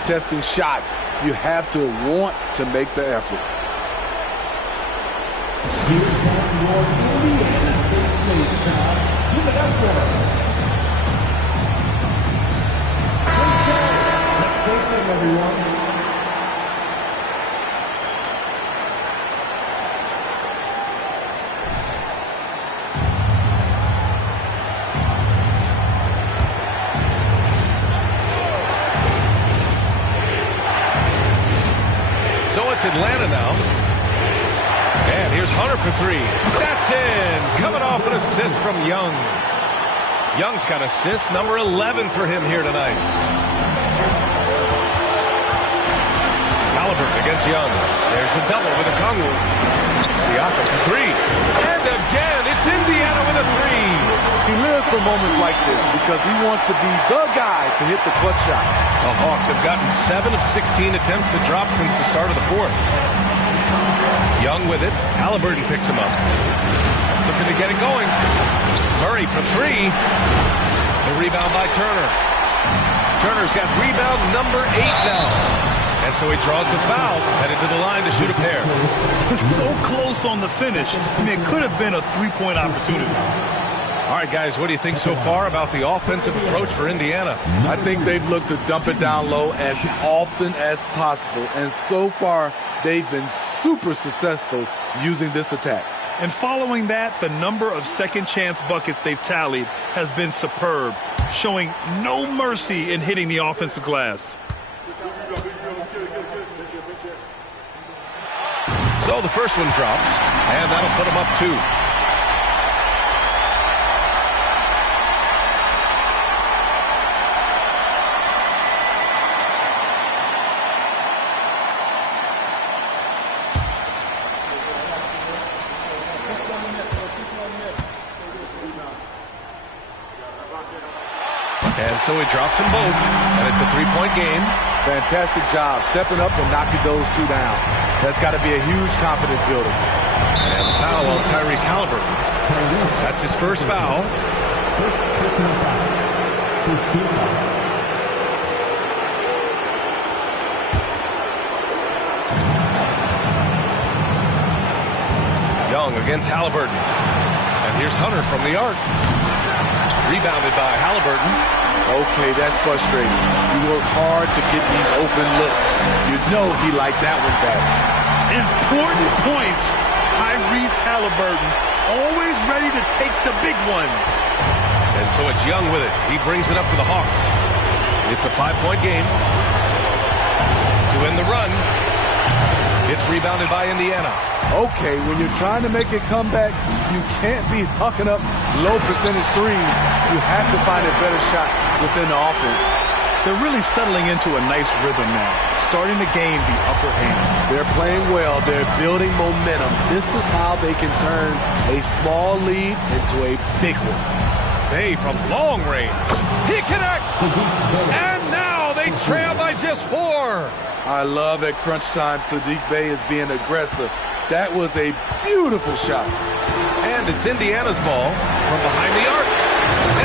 contesting shots, you have to want to make the effort. Here comes your Indiana State crowd. Give it up for her. Let's take them, everyone. It's Atlanta now. And here's Hunter for three. That's in. Coming off an assist from Young. Young's got assist number 11 for him here tonight. Halliburton against Young. There's the double with a Kongu. Siakam for three. And again, it's Indiana with a three. He lives for moments like this because he wants to be the guy to hit the clutch shot. The Hawks have gotten 7 of 16 attempts to drop since the start of the fourth. Young with it. Halliburton picks him up. Looking to get it going. Murray for three. The rebound by Turner. Turner's got rebound number 8 now. And so he draws the foul, headed to the line to shoot a pair. So close on the finish. I mean, it could have been a three-point opportunity. All right, guys, what do you think so far about the offensive approach for Indiana? I think they've looked to dump it down low as often as possible. And so far, they've been super successful using this attack. And following that, the number of second-chance buckets they've tallied has been superb, showing no mercy in hitting the offensive glass. So the first one drops, and that'll put them up 2. And so he drops them both, and it's a 3-point game. Fantastic job stepping up and knocking those 2 down. That's got to be a huge confidence builder. And the foul on Tyrese Halliburton. That's his first foul. First personal foul. First team foul. Young against Halliburton. And here's Hunter from the arc. Rebounded by Halliburton. Okay, that's frustrating. You work hard to get these open looks. You know he liked that one back. Important points. Tyrese Halliburton, always ready to take the big one. And so it's Young with it. He brings it up for the Hawks. It's a 5-point game. To end the run, it's rebounded by Indiana. Okay, when you're trying to make a comeback, you can't be hucking up low percentage threes. You have to find a better shot within the offense. They're really settling into a nice rhythm now, starting to gain the upper hand. They're playing well. They're building momentum. This is how they can turn a small lead into a big one. Bay from long range. He connects! And now they trail by just 4. I love at crunch time Sadiq Bey is being aggressive. That was a beautiful shot. And it's Indiana's ball from behind the arc.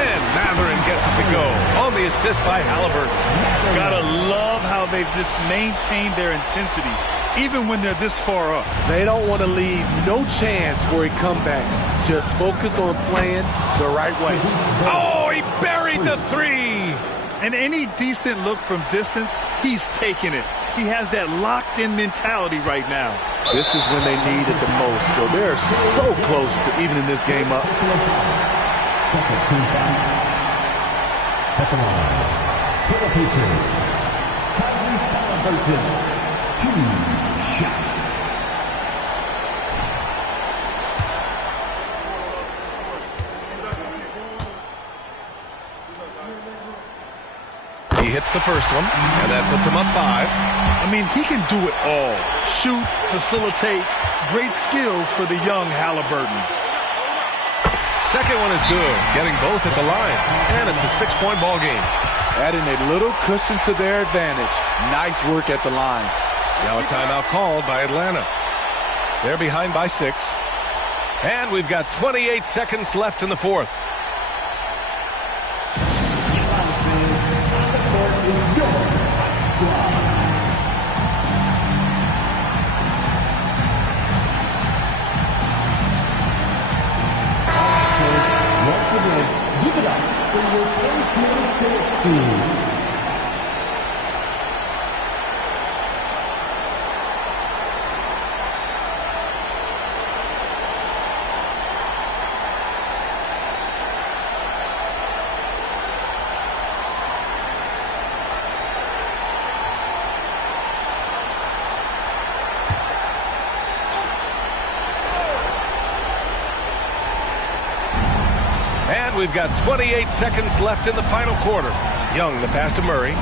And Matherin gets it to go on the assist by Halliburton. Gotta love how they've just maintained their intensity, even when they're this far up. They don't want to leave no chance for a comeback. Just focus on playing the right way. Oh, he buried the 3. And any decent look from distance, he's taking it. He has that locked-in mentality right now. This is when they need it the most, so they're so close to evening this game up. Second team foul. At the line, for the Pacers, Tyrese Halliburton, 2 shots. He hits the first one, and that puts him up 5. I mean, he can do it all. Shoot, facilitate, great skills for the young Halliburton. Second one is good, getting both at the line, and it's a 6-point ball game. Adding a little cushion to their advantage. Nice work at the line. Now a timeout called by Atlanta. They're behind by 6. And we've got 28 seconds left in the fourth. Your squad. Give it up for your Postmates dance team. And we've got 28 seconds left in the final quarter. Young, the pass to Murray.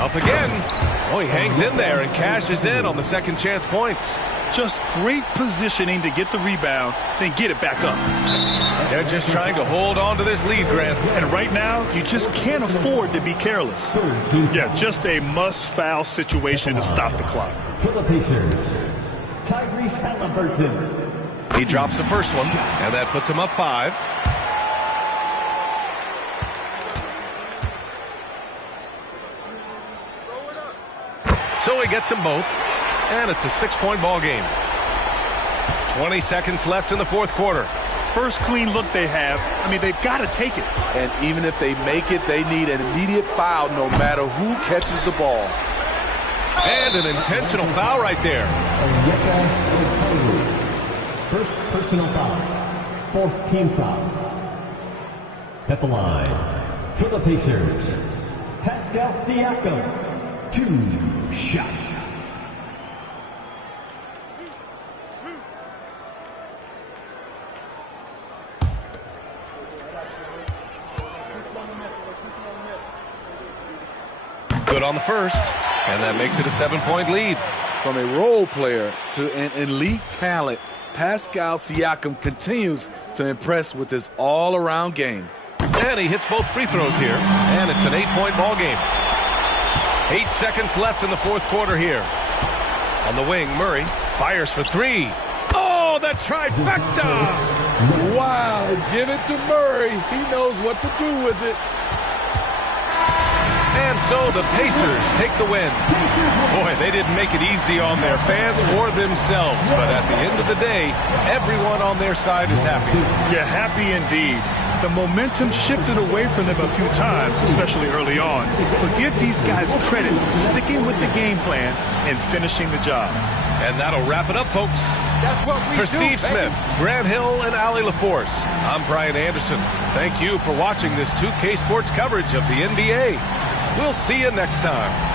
Up again. Oh, he hangs in there and cashes in on the second chance points. Just great positioning to get the rebound, then get it back up. They're just trying to hold on to this lead, Grant. And right now, you just can't afford to be careless. Yeah, just a must-foul situation to stop the clock. For the Pacers, Tyrese Halliburton. He drops the first one, and that puts him up 5. So he gets them both, and it's a 6-point ball game. 20 seconds left in the fourth quarter. First clean look they have. I mean, they've got to take it. And even if they make it, they need an immediate foul no matter who catches the ball. And an intentional foul right there. First personal foul. Fourth team foul. At the line, for the Pacers, Pascal Siakam. 2 shots. Good on the first, and that makes it a 7-point lead. From a role player to an elite talent, Pascal Siakam continues to impress with his all-around game. And he hits both free throws here, and it's an 8-point ball game. 8 seconds left in the fourth quarter here. On the wing, Murray fires for 3. Oh, the trifecta! Wow, give it to Murray. He knows what to do with it. And so the Pacers take the win. Boy, they didn't make it easy on their fans or themselves, but at the end of the day, everyone on their side is happy. Yeah, happy indeed. The momentum shifted away from them a few times, especially early on. But give these guys credit for sticking with the game plan and finishing the job. And that'll wrap it up, folks. That's what we For Steve Smith, Grant Hill, and Allie LaForce, I'm Brian Anderson. Thank you for watching this 2K Sports coverage of the NBA. We'll see you next time.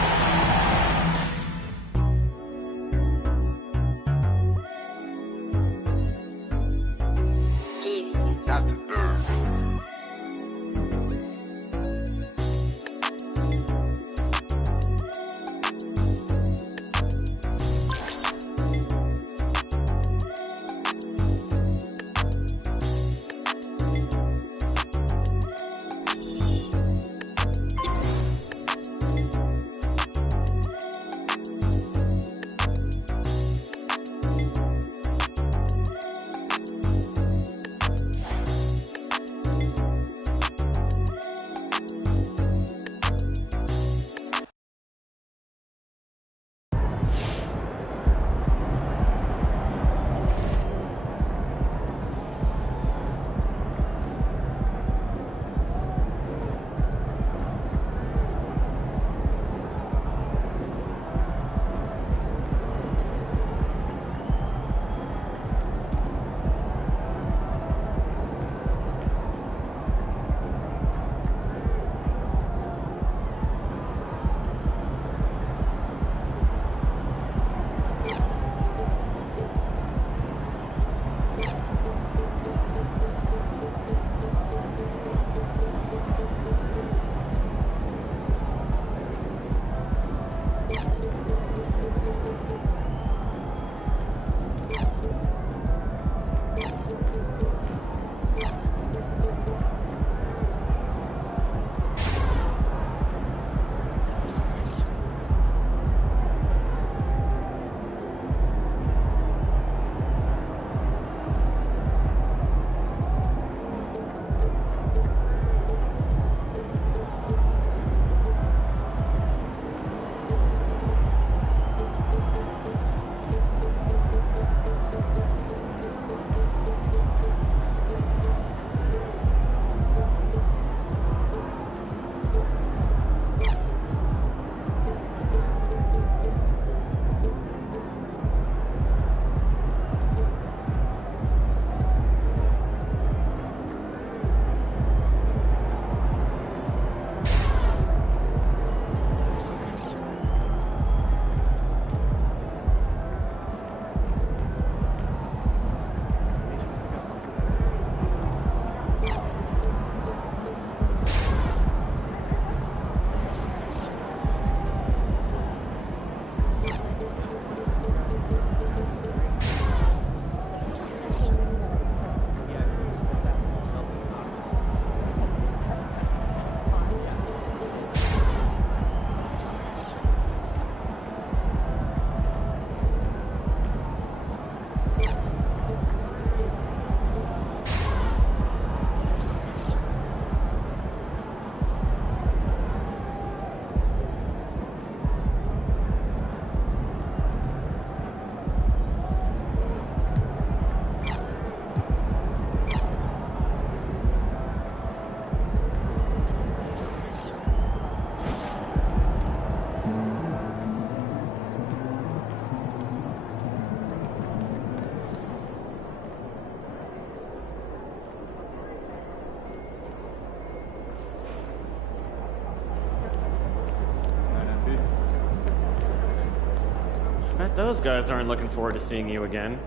those guys aren't looking forward to seeing you again.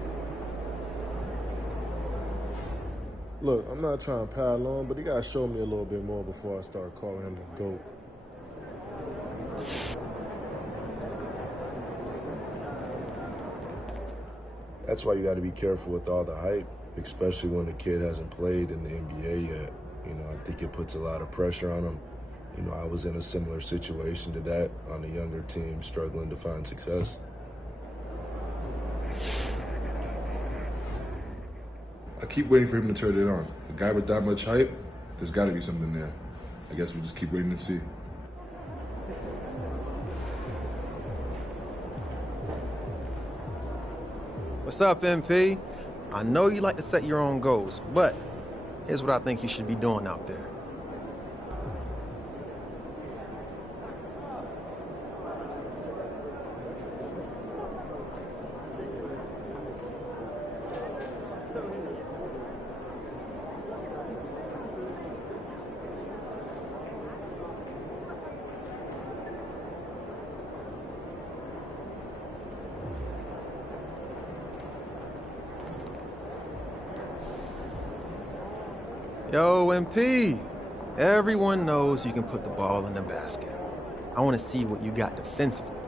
Look, I'm not trying to pile on, but he got to show me a little bit more before I start calling him the GOAT. That's why you got to be careful with all the hype, especially when the kid hasn't played in the NBA yet. You know, I think it puts a lot of pressure on him. You know, I was in a similar situation to that on a younger team struggling to find success. I keep waiting for him to turn it on. A guy with that much hype, there's got to be something there. I guess we'll just keep waiting to see. What's up, MP? I know you like to set your own goals, but here's what I think you should be doing out there. Yo, MP, everyone knows you can put the ball in the basket. I want to see what you got defensively.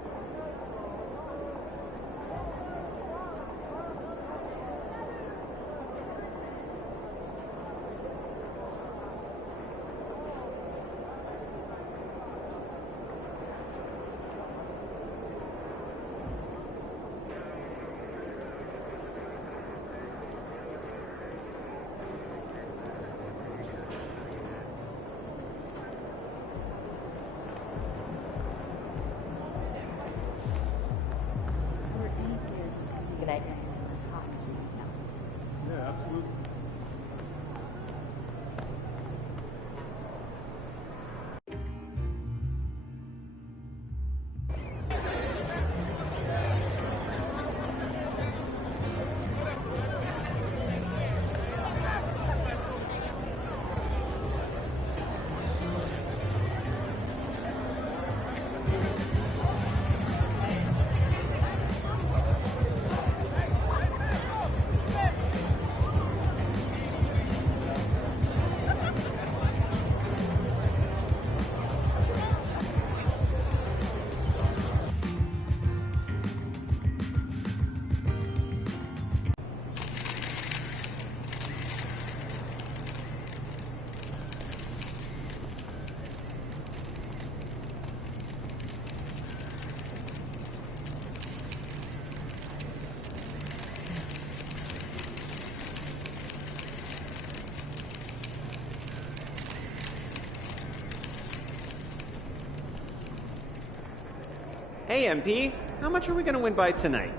Hey, MP, how much are we going to win by tonight?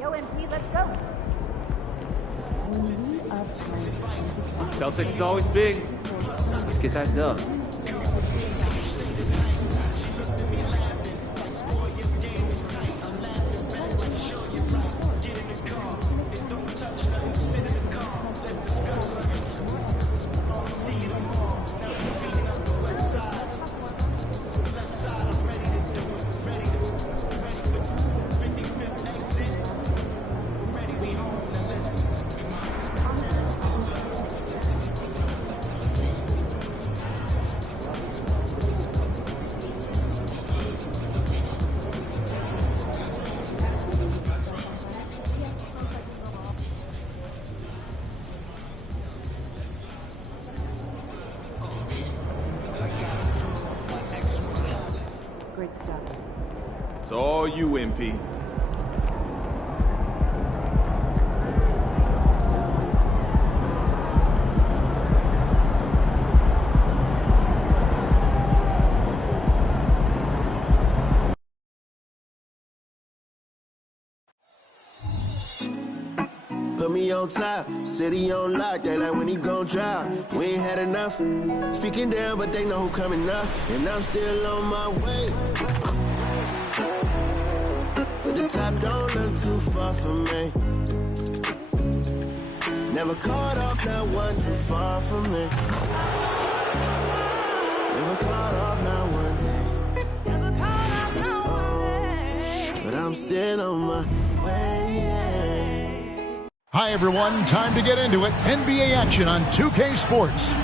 Yo, MP, let's go. Celtics is always big. Let's get that dub. Great stuff. It's all you, MP. Put me on top, city on lock, they like when he gon' drop. We ain't had enough, speaking down, but they know who coming up, and I'm still on my way. but the top don't look too far from me. Never caught off, not one too far from me. Never caught off, not one day. But I'm still on my way. Hi, everyone. Time to get into it. NBA action on 2K Sports.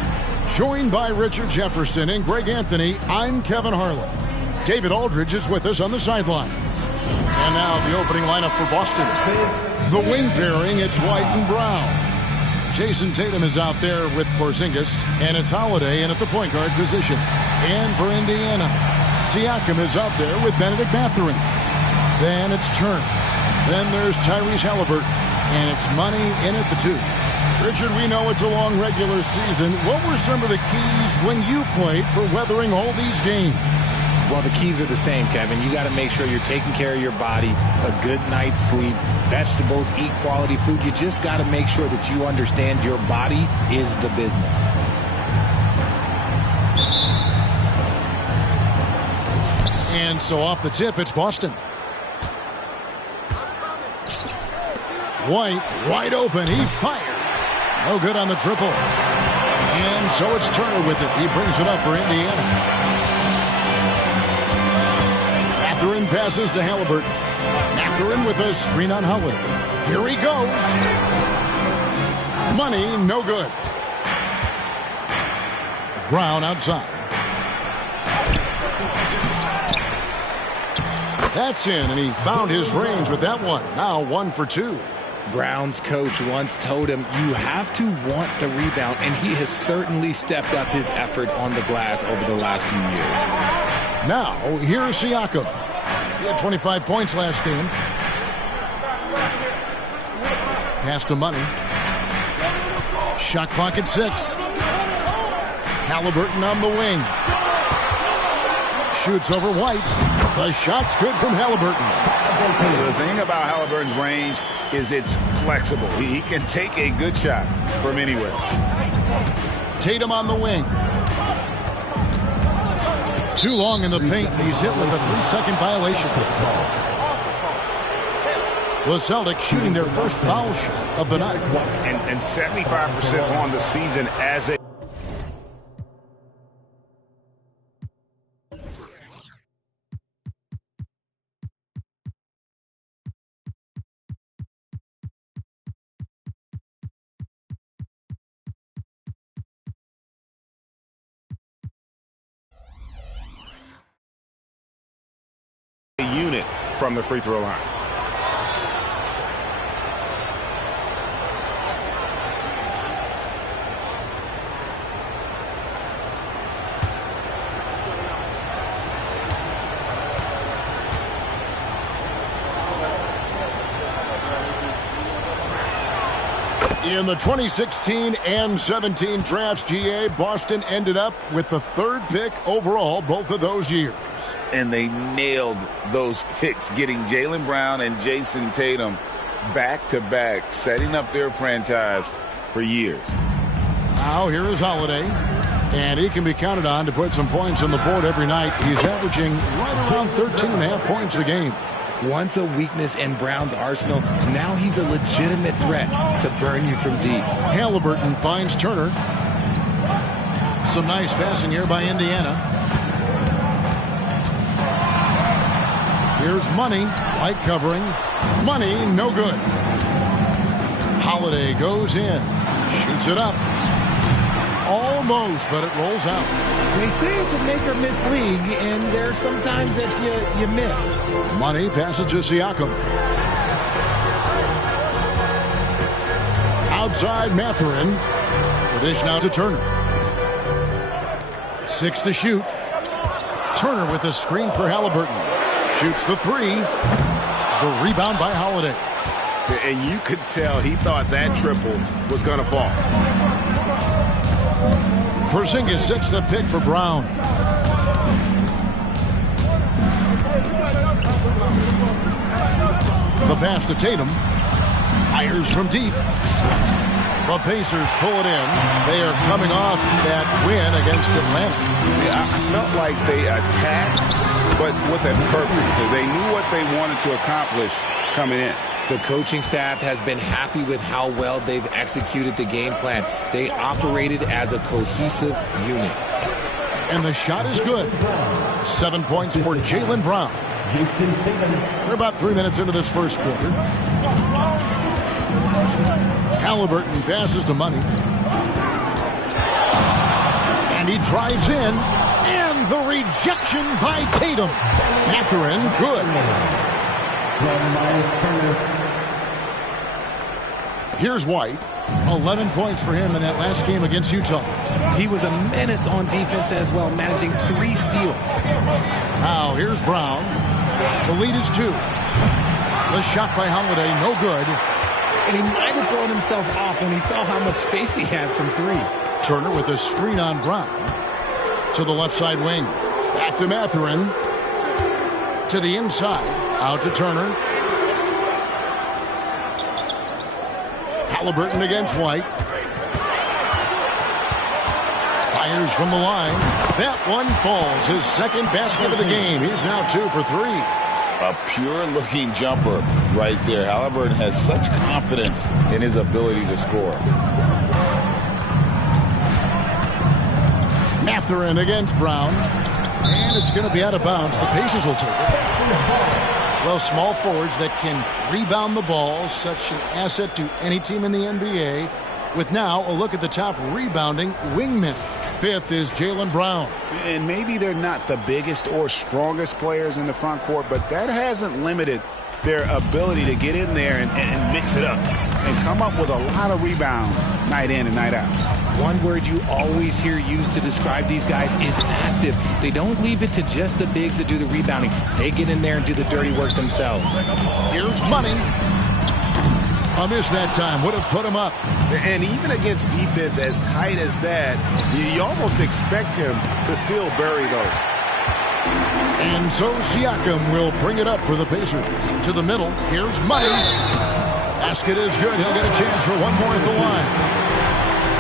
Joined by Richard Jefferson and Greg Anthony, I'm Kevin Harlan. David Aldridge is with us on the sidelines. And now the opening lineup for Boston. The wing pairing, it's White and Brown. Jason Tatum is out there with Porzingis, and it's Holiday in at the point guard position. And for Indiana, Siakam is out there with Benedict Mathurin. Then it's Turner. Then there's Tyrese Halliburton, and it's Money in at the 2. Richard, we know it's a long regular season. What were some of the keys when you played for weathering all these games? Well, the keys are the same, Kevin. You got to make sure you're taking care of your body, a good night's sleep, vegetables, eat quality food. You just got to make sure that you understand your body is the business. And so off the tip, it's Boston. White, wide open. He fires. No good on the triple. And so it's Turner with it. He brings it up for Indiana. Mathurin passes to Halliburton. Mathurin with a screen on Holiday. Here he goes. Money, no good. Brown outside. That's in, and he found his range with that one. Now 1 for 2. Brown's coach once told him, you have to want the rebound, and he has certainly stepped up his effort on the glass over the last few years. Now, here's Siakam. He had 25 points last game. Pass to Money. Shot clock at 6. Halliburton on the wing. Shoots over White. The shot's good from Halliburton. The thing about Halliburton's range is it's flexible. He can take a good shot from anywhere. Tatum on the wing. Too long in the paint, and he's hit with a 3-second violation. The Celtics shooting their first foul shot of the night. And 75% on the season as a unit from the free throw line. In the 2016 and 17 drafts, GA, Boston ended up with the 3rd pick overall both of those years. And they nailed those picks, getting Jaylen Brown and Jason Tatum back-to-back, setting up their franchise for years. Now here is Holiday, and he can be counted on to put some points on the board every night. He's averaging right around 13.5 points a game. Once a weakness in Brown's arsenal, now he's a legitimate threat to burn you from deep. Halliburton finds Turner. Some nice passing here by Indiana. Here's Money. White covering. Money, no good. Holiday goes in. Shoots it up. Almost, but it rolls out. They say it's a make-or-miss league, and there's sometimes that you miss. Money passes to Siakam. Outside Mathurin. The dish now to Turner. 6 to shoot. Turner with a screen for Halliburton. Shoots the 3. The rebound by Holiday. And you could tell he thought that triple was going to fall. Porzingis sets the pick for Brown. The pass to Tatum. Fires from deep. The Pacers pull it in. They are coming off that win against Atlanta. Yeah, I felt like they attacked but with a purpose. They knew what they wanted to accomplish coming in. The coaching staff has been happy with how well they've executed the game plan. They operated as a cohesive unit. And the shot is good. 7 points for Jaylen Brown. We're about 3 minutes into this first quarter. Halliburton passes to Money. And he drives in. And the rejection by Tatum. Mathurin, good. Here's White. 11 points for him in that last game against Utah. He was a menace on defense as well, managing 3 steals. Now here's Brown. The lead is 2. The shot by Holiday, no good. And he might have thrown himself off when he saw how much space he had from 3. Turner with a screen on Brown. To the left side wing. Back to Mathurin. To the inside. Out to Turner. Halliburton against White. Fires from the line. That one falls. His second basket of the game. He's now 2 for 3. A pure-looking jumper right there. Halliburton has such confidence in his ability to score. Mathurin against Brown. And it's going to be out of bounds. The Pacers will take it. Well, small forwards that can rebound the ball, such an asset to any team in the NBA. With now a look at the top rebounding wingmen. 5th is Jaylen Brown. And maybe they're not the biggest or strongest players in the front court, but that hasn't limited their ability to get in there and mix it up and come up with a lot of rebounds night in and night out. One word you always hear used to describe these guys is active. They don't leave it to just the bigs that do the rebounding. They get in there and do the dirty work themselves. Here's Money. A miss that time. Would have put him up. And even against defense as tight as that, you almost expect him to still bury those. And so Siakam will bring it up for the Pacers. To the middle. Here's Money. Basket is good. He'll get a chance for one more at the line.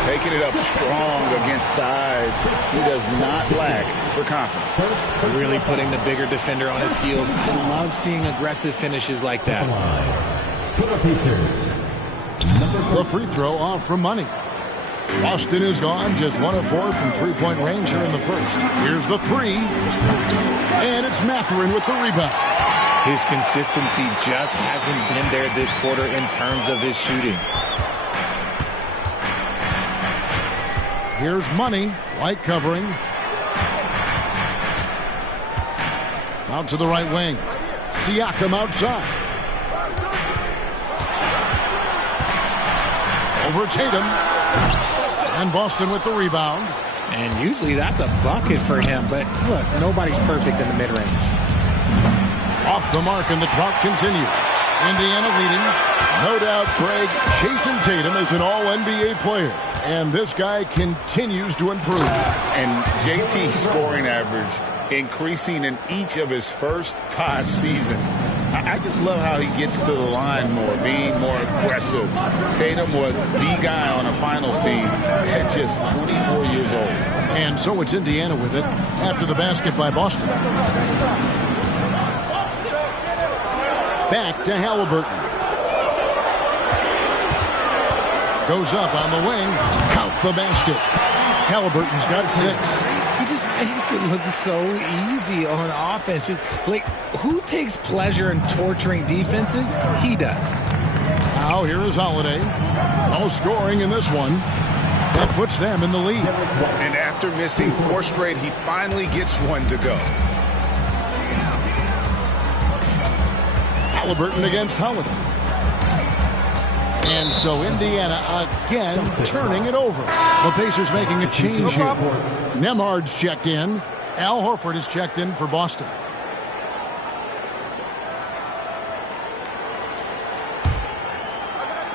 Taking it up strong against size. He does not lack for confidence. Really putting the bigger defender on his heels. I love seeing aggressive finishes like that. The free throw off from Money. Boston is gone. Just 1 of 4 from three-point range here in the first. Here's the 3. And it's Mathurin with the rebound. His consistency just hasn't been there this quarter in terms of his shooting. Here's Money, White covering. Out to the right wing. Siakam outside. Over Tatum. And Boston with the rebound. And usually that's a bucket for him, but look, nobody's perfect in the mid-range. Off the mark and the drought continues. Indiana leading. No doubt, Craig, Jason Tatum is an all-NBA player. And this guy continues to improve. And JT's scoring average increasing in each of his first 5 seasons. I just love how he gets to the line more, being more aggressive. Tatum was the guy on a finals team at just 24 years old. And so it's Indiana with it after the basket by Boston. Back to Halliburton. Goes up on the wing. Count the basket. Halliburton's got 6. He just makes it look so easy on offense. Like, who takes pleasure in torturing defenses? He does. Now here is Holiday. No scoring in this one. That puts them in the lead. And after missing 4 straight, he finally gets one to go. Halliburton against Holiday. And so Indiana again turning it over. The Pacers making a change here. Nembhard's checked in. Al Horford is checked in for Boston.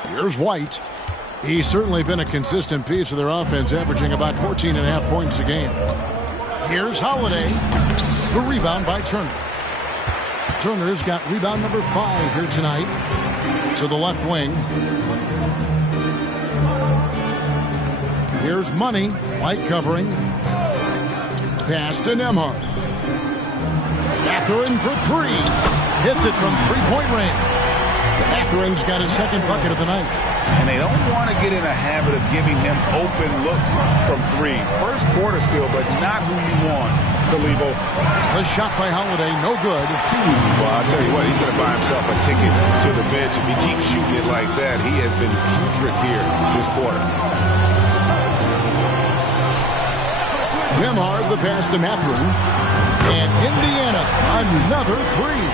Here's White. He's certainly been a consistent piece of their offense, averaging about 14.5 points a game. Here's Holiday. The rebound by Turner. Turner's got rebound number 5 here tonight. To the left wing. Here's Money. White covering. Pass to Nembhard. Mathurin for three. Hits it from three-point range. Matherin's got his second bucket of the night. And they don't want to get in a habit of giving him open looks from three. First quarter still, but not who you want to leave open. The shot by Holiday, no good. Well, I'll tell you what, he's going to buy himself a ticket to the bench. If he keeps shooting it like that, he has been putrid here this quarter. Nembhard the pass to Mathurin. And Indiana, another three.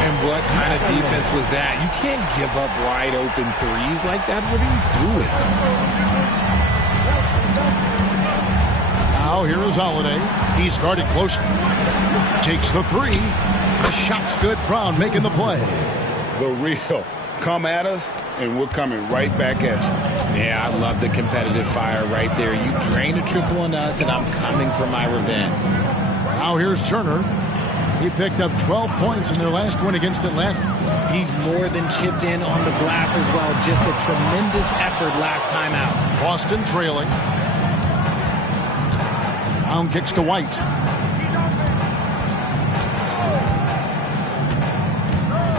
And what kind of defense was that? You can't give up wide open threes like that. What are you doing? Now here is Holiday. He's guarded closely. Takes the three. The shot's good. Brown making the play. The real. Come at us, and we're coming right back at you. Yeah, I love the competitive fire right there. You drain a triple on us, and I'm coming for my revenge. Now here's Turner. He picked up 12 points in their last win against Atlanta. He's more than chipped in on the glass as well. Just a tremendous effort last time out. Boston trailing. Brown kicks to White.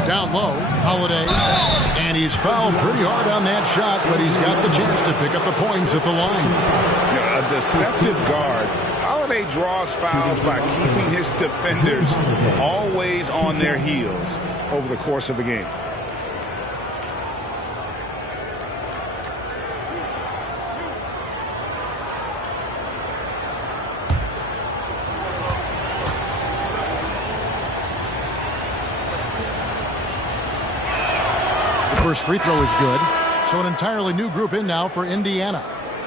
Down low, Holiday. And he's fouled pretty hard on that shot, but he's got the chance to pick up the points at the line. A deceptive guard. Holiday draws fouls by keeping his defenders always on their heels over the course of the game. The first free throw is good. So an entirely new group in now for Indiana.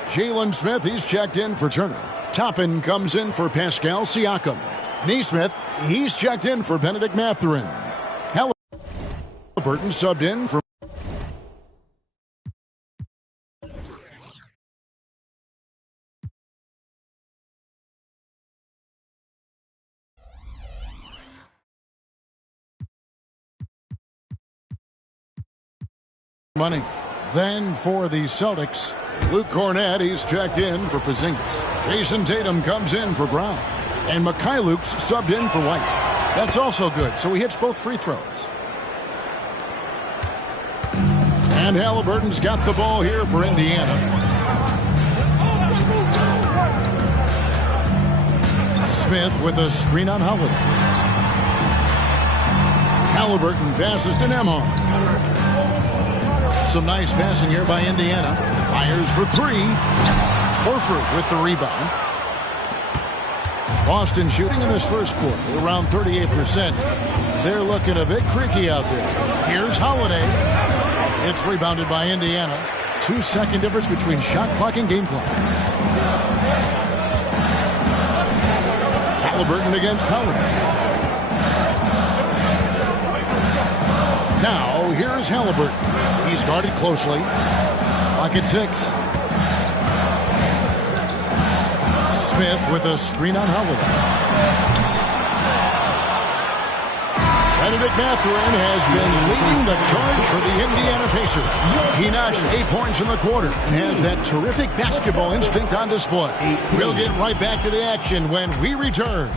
Jalen Smith, he's checked in for Turner. Toppin comes in for Pascal Siakam. Nesmith, he's checked in for Benedict Mathurin. Halliburton subbed in for money. Then for the Celtics, Luke Cornett, he's checked in for Porzingis. Jason Tatum comes in for Brown. And Mikhailuk's subbed in for White. That's also good, so he hits both free throws. And Halliburton's got the ball here for Indiana. Smith with a screen on Holiday. Halliburton passes to Nembhard. Some nice passing here by Indiana. Fires for three. Horford with the rebound. Boston shooting in this first quarter around 38%. They're looking a bit creaky out there. Here's Holiday. It's rebounded by Indiana. 2-second difference between shot clock and game clock. Halliburton against Holiday. Now, here's Halliburton. He's guarded closely. Clock at 6. Smith with a screen on Holiday. Benedict Mathurin has been leading the charge for the Indiana Pacers. He notched 8 points in the quarter and has that terrific basketball instinct on display. We'll get right back to the action when we return.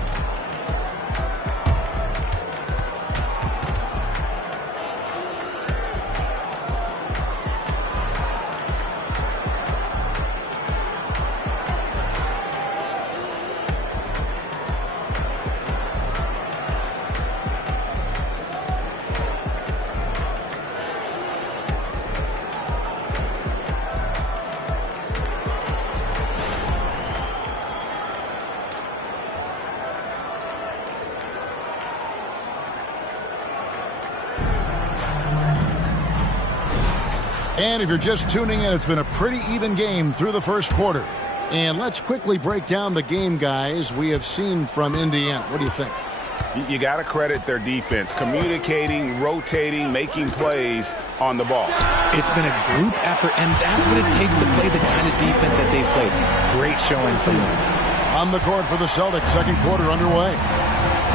And if you're just tuning in, it's been a pretty even game through the first quarter. And let's quickly break down the game, guys, we have seen from Indiana. What do you think? You got to credit their defense, communicating, rotating, making plays on the ball. It's been a group effort, and that's what it takes to play the kind of defense that they've played. Great showing from them. On the court for the Celtics, second quarter underway.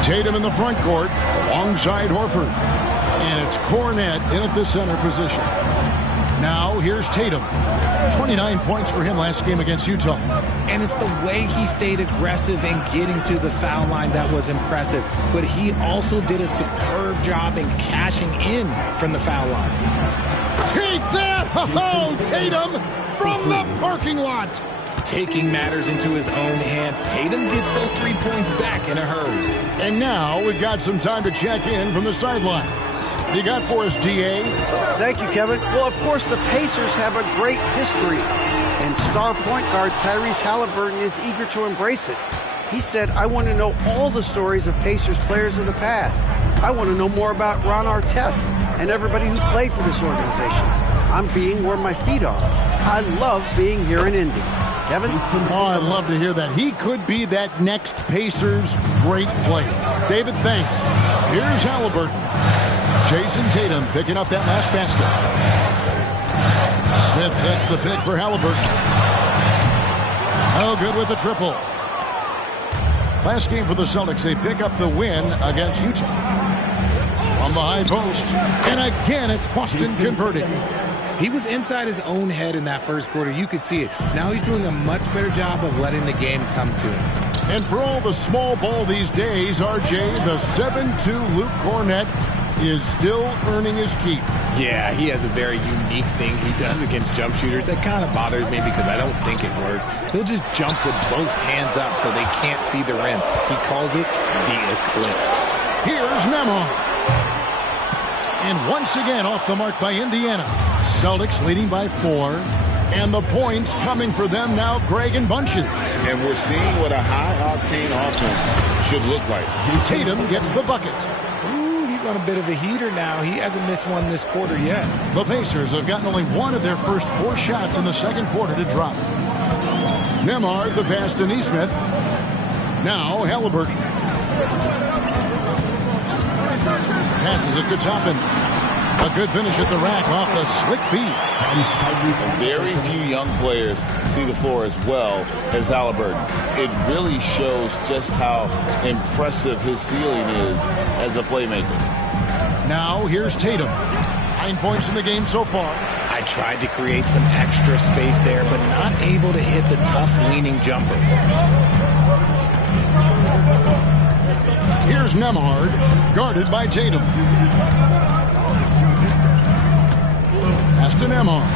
Tatum in the front court alongside Horford. And it's Cornett in at the center position. Now, here's Tatum. 29 points for him last game against Utah. and it's the way he stayed aggressive and getting to the foul line that was impressive. But he also did a superb job in cashing in from the foul line. Take that! Oh, Tatum from the parking lot. Taking matters into his own hands, Tatum gets those 3 points back in a hurry. And now we've got some time to check in from the sidelines. You got for us, D.A.? Thank you, Kevin. Well, of course, the Pacers have a great history, and star point guard Tyrese Halliburton is eager to embrace it. He said, I want to know all the stories of Pacers players of the past. I want to know more about Ron Artest and everybody who played for this organization. I'm being where my feet are. I love being here in Indy. Kevin? Oh, I'd love to hear that. He could be that next Pacers great player. David, thanks. Here's Halliburton. Jason Tatum picking up that last basket. Smith sets the pick for Halliburton. Oh, good with the triple. Last game for the Celtics, they pick up the win against Utah. From the high post, and again it's Boston converting. He was inside his own head in that first quarter. You could see it. Now he's doing a much better job of letting the game come to him. And for all the small ball these days, RJ, the 7'2" Luke Cornett is still earning his keep. Yeah, he has a very unique thing he does against jump shooters. That kind of bothers me because I don't think it works. He'll just jump with both hands up so they can't see the rim. He calls it the eclipse. Here's Nemhard. And once again off the mark by Indiana. Celtics leading by 4. And the points coming for them now, Greg and Bunches. And we're seeing what a high-octane offense should look like. Tatum gets the bucket. He's on a bit of a heater now. He hasn't missed one this quarter yet. The Pacers have gotten only one of their first 4 shots in the second quarter to drop. Nemhard, the pass to Nesmith. Now Halliburton. Passes it to Toppin. A good finish at the rack off the slick feed. Very few young players see the floor as well as Halliburton. It really shows just how impressive his ceiling is as a playmaker. Now here's Tatum. 9 points in the game so far. I tried to create some extra space there, but not able to hit the tough leaning jumper. Here's Nemhard, guarded by Tatum. Pass to Nemhard.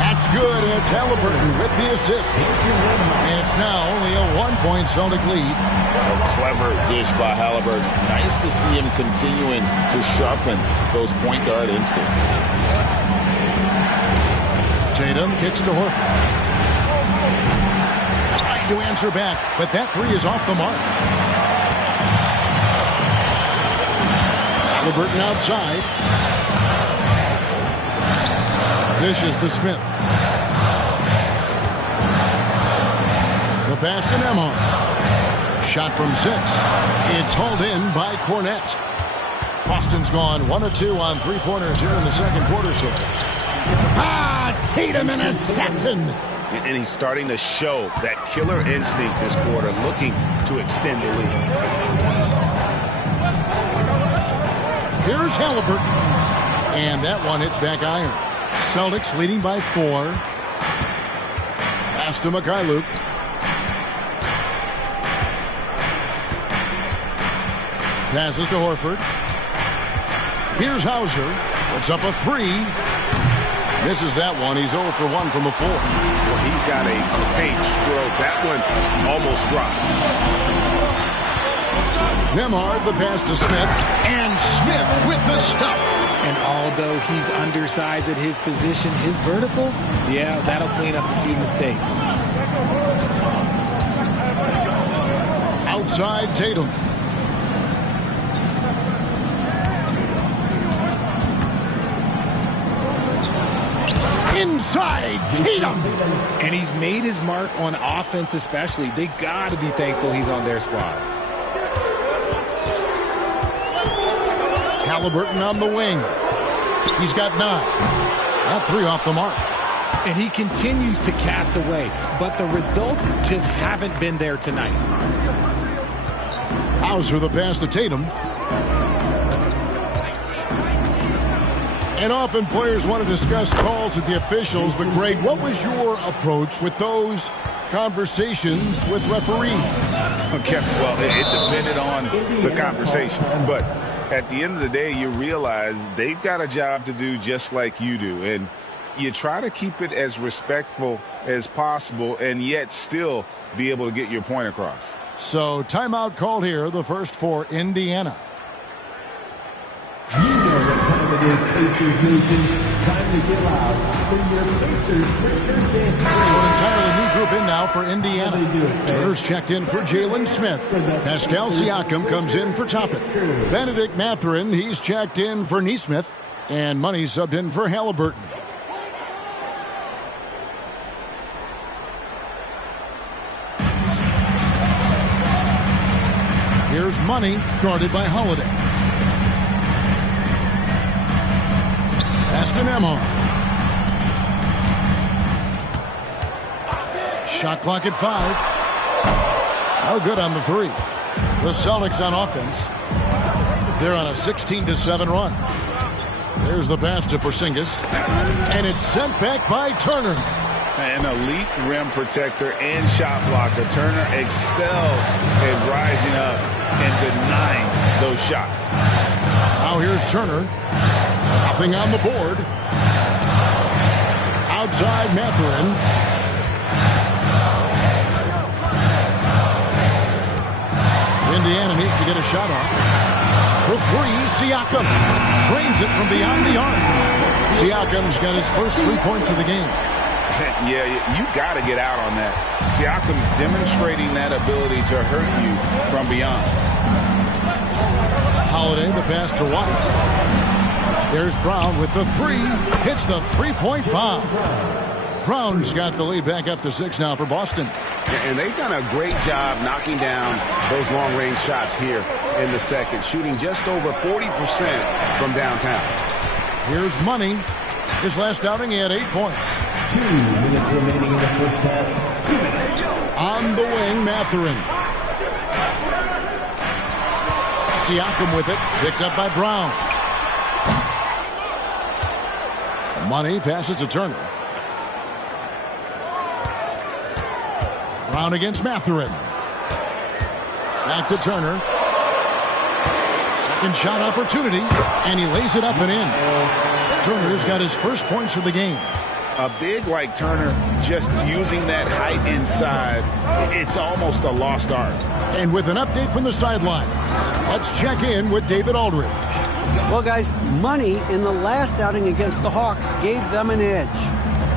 That's good, and it's Halliburton with the assist. And it's now only a 1-point Celtic lead. A clever dish by Halliburton. Nice to see him continuing to sharpen those point guard instincts. Tatum kicks to Horford. Trying to answer back, but that 3 is off the mark. Halliburton outside. Dishes to Smith. The pass to Nemhard. Shot from 6. It's hauled in by Cornett. Boston's gone 1 of 2 on 3-pointers here in the second quarter so far. Tatum, an assassin. And he's starting to show that killer instinct this quarter, looking to extend the lead. Here's Halliburton. And that one hits back iron. Celtics leading by 4. Pass to Mikhailuk. Passes to Horford. Here's Hauser. Puts up a 3. Misses that one. He's 0 for 1 from the floor. Well, he's got a great stroke. That one almost dropped. Nemhard, the pass to Smith. And Smith with the stuff. And although he's undersized at his position, his vertical, yeah, that'll clean up a few mistakes. Outside Tatum. Inside Tatum. And he's made his mark on offense especially. They got to be thankful he's on their squad. Halliburton on the wing. He's got 9. That 3 off the mark. And he continues to cast away, but the results just haven't been there tonight. Hauser the pass to Tatum. And often players want to discuss calls with the officials, but Greg, what was your approach with those conversations with referees. Okay, well, it depended on the conversation. But at the end of the day, you realize they've got a job to do just like you do. And you try to keep it as respectful as possible and yet still be able to get your point across. So timeout called here, the first for Indiana. You know what time it is, Pacers Nation. Time to get loud for your Pacers Richard. So an entirely new group in now for Indiana. Turner's checked in for Jalen Smith. Pascal Siakam comes in for Toppin. Benedict Mathurin, he's checked in for Nesmith. And Money subbed in for Halliburton. Here's Money, guarded by Holiday. Pass to Nembhard. Shot clock at 5. No good on the 3. The Celtics on offense. They're on a 16-7 run. There's the pass to Porzingis. And it's sent back by Turner. An elite rim protector and shot blocker. Turner excels at rising up and denying those shots. Now here's Turner. Nothing on the board. Outside Mathurin. Indiana needs to get a shot off. For 3, Siakam drains it from beyond the arc. Siakam's got his first 3 points of the game. Yeah, you got to get out on that. Siakam demonstrating that ability to hurt you from beyond. Holiday, the pass to White. There's Brown with the 3. Hits the three-point bomb. Brown's got the lead back up to 6 now for Boston. And they've done a great job knocking down those long-range shots here in the second, shooting just over 40% from downtown. Here's Money. His last outing, he had 8 points. 2 minutes remaining in the first half. 2 minutes. On the wing, Mathurin. Siakam with it. Picked up by Brown. Money passes to Turner. Brown against Mathurin. Back to Turner. Second shot opportunity. And he lays it up and in. Turner's got his first points of the game. A big like Turner, just using that height inside, it's almost a lost art. And with an update from the sidelines, let's check in with David Aldridge. Well, guys, Money in the last outing against the Hawks gave them an edge.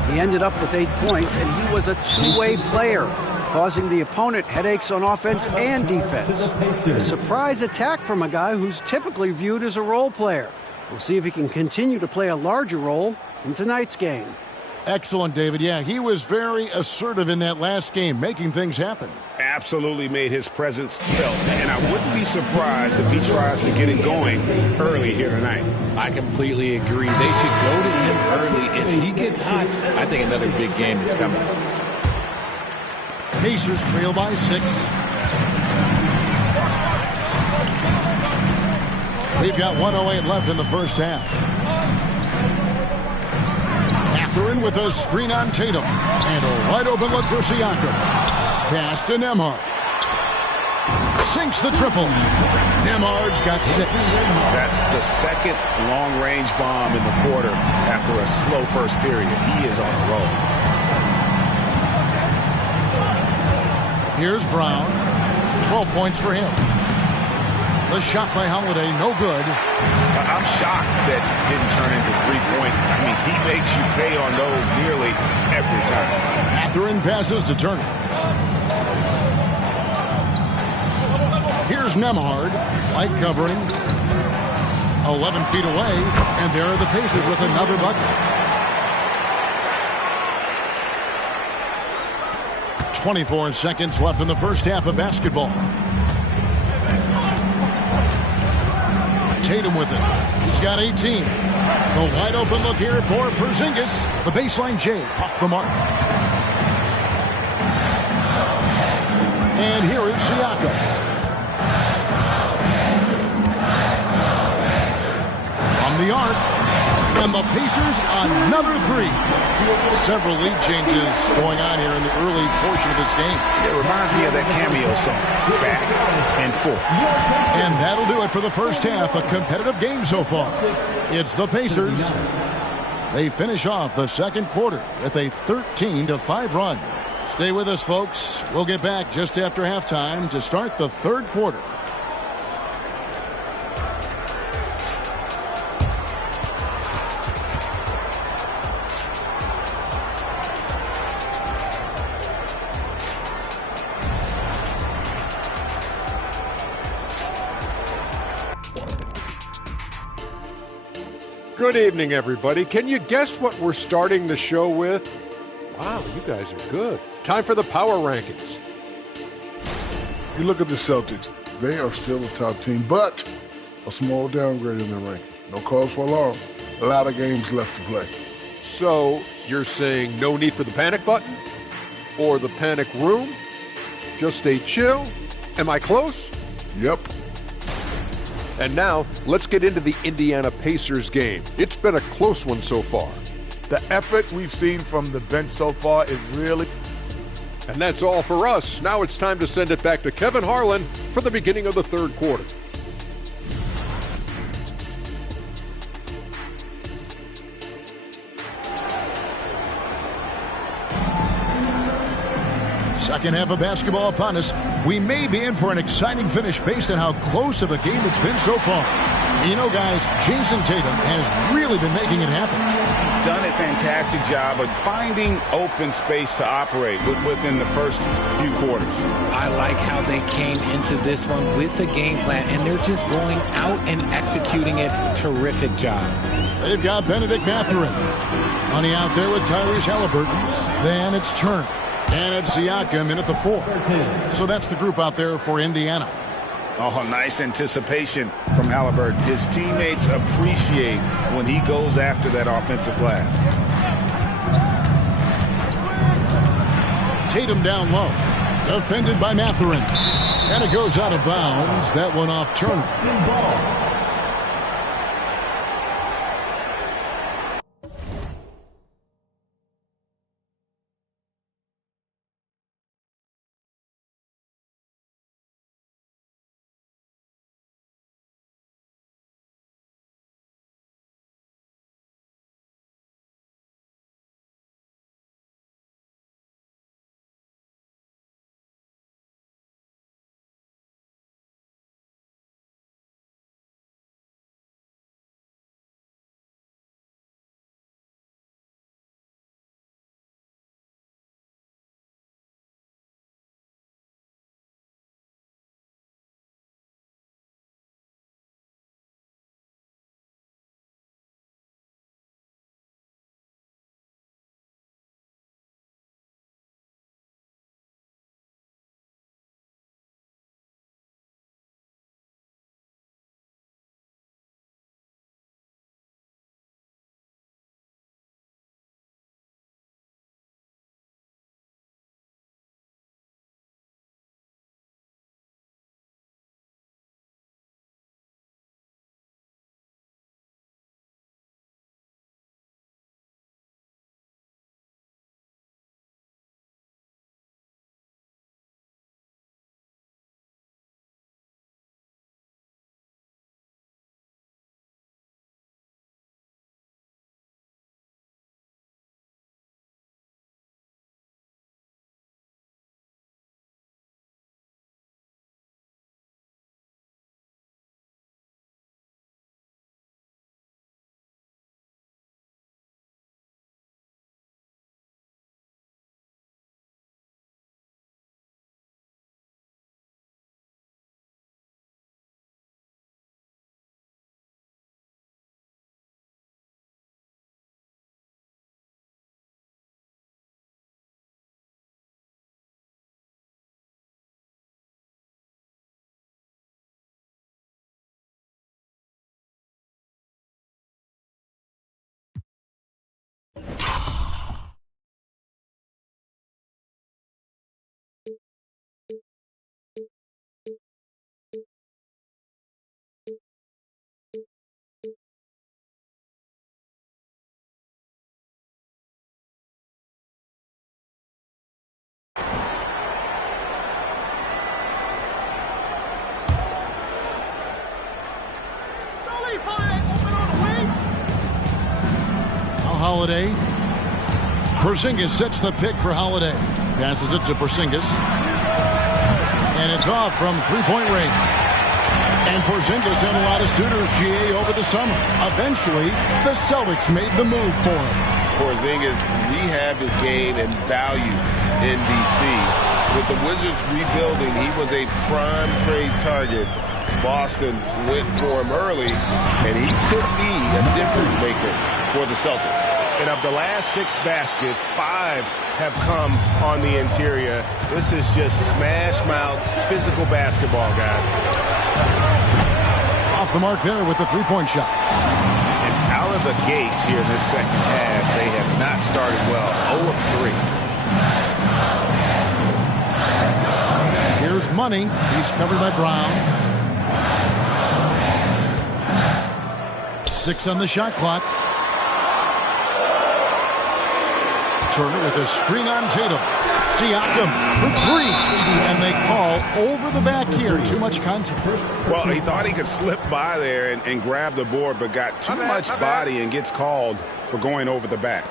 He ended up with 8 points, and he was a two-way player, causing the opponent headaches on offense and defense. A surprise attack from a guy who's typically viewed as a role player. We'll see if he can continue to play a larger role in tonight's game. Excellent, David. Yeah, he was very assertive in that last game, making things happen. Absolutely made his presence felt. And I wouldn't be surprised if he tries to get it going early here tonight. I completely agree. They should go to him early. If he gets hot, I think another big game is coming. Pacers trail by 6. We've got 1:08 left in the first half. Mathurin with a screen on Tatum. And a wide open look for Siakam. Pass to Nembhard. Sinks the triple. Nembhard's got 6. That's the second long-range bomb in the quarter after a slow first period. He is on a roll. Here's Brown. 12 points for him. The shot by Holiday, no good. I'm shocked that it didn't turn into 3 points. I mean, he makes you pay on those nearly every time. Mathurin passes to Turner. Here's Nembhard. Light covering. 11 feet away. And there are the Pacers with another bucket. 24 seconds left in the first half of basketball. Tatum with it. He's got 18. The wide open look here for Porzingis. The baseline J off the mark. And here is Siakam. From the arc. And the Pacers another three. Several lead changes going on here in the early portion of this game. It reminds me of that cameo song, Back and Forth. And that'll do it for the first half. A competitive game so far. It's the Pacers. They finish off the second quarter with a 13-5 run. Stay with us, folks. We'll get back just after halftime to start the third quarter. Good evening, everybody. Can you guess what we're starting the show with? Wow, you guys are good. Time for the power rankings. You look at the Celtics. They are still a top team, but a small downgrade in their ranking. No cause for alarm. A lot of games left to play. So, you're saying no need for the panic button? Or the panic room? Just stay chill? Am I close? Yep. And now, let's get into the Indiana Pacers game. It's been a close one so far. The effort we've seen from the bench so far is really... And that's all for us. Now it's time to send it back to Kevin Harlan for the beginning of the third quarter. Second half of basketball upon us. We may be in for an exciting finish based on how close of a game it's been so far. You know, guys, Jason Tatum has really been making it happen. He's done a fantastic job of finding open space to operate within the first few quarters. I like how they came into this one with a game plan, and they're just going out and executing it. Terrific job. They've got Benedict Mathurin. Money out there with Tyrese Halliburton. Then it's Turner. And it's Siakam in at the 4. So that's the group out there for Indiana. Oh, nice anticipation from Halliburton. His teammates appreciate when he goes after that offensive glass. Tatum down low. Defended by Mathurin. And it goes out of bounds. That one off Turner. Holiday. Porzingis sets the pick for Holiday. Passes it to Porzingis. And it's off from three-point range. And Porzingis had a lot of suitors, GA, over the summer. Eventually, the Celtics made the move for him. Porzingis rehabbed his game and value in D.C. With the Wizards rebuilding, he was a prime trade target. Boston went for him early, and he could be a difference maker for the Celtics. And of the last 6 baskets, 5 have come on the interior. This is just smash-mouth, physical basketball, guys. Off the mark there with the three-point shot. And out of the gates here in this second half, they have not started well. 0 of 3. Here's Money. He's covered by Brown. 6 on the shot clock. Turner with a screen on Tatum. Siakam for 3. And they call over the back here. Too much contact. Well, he thought he could slip by there and grab the board, but got too much body and gets called for going over the back.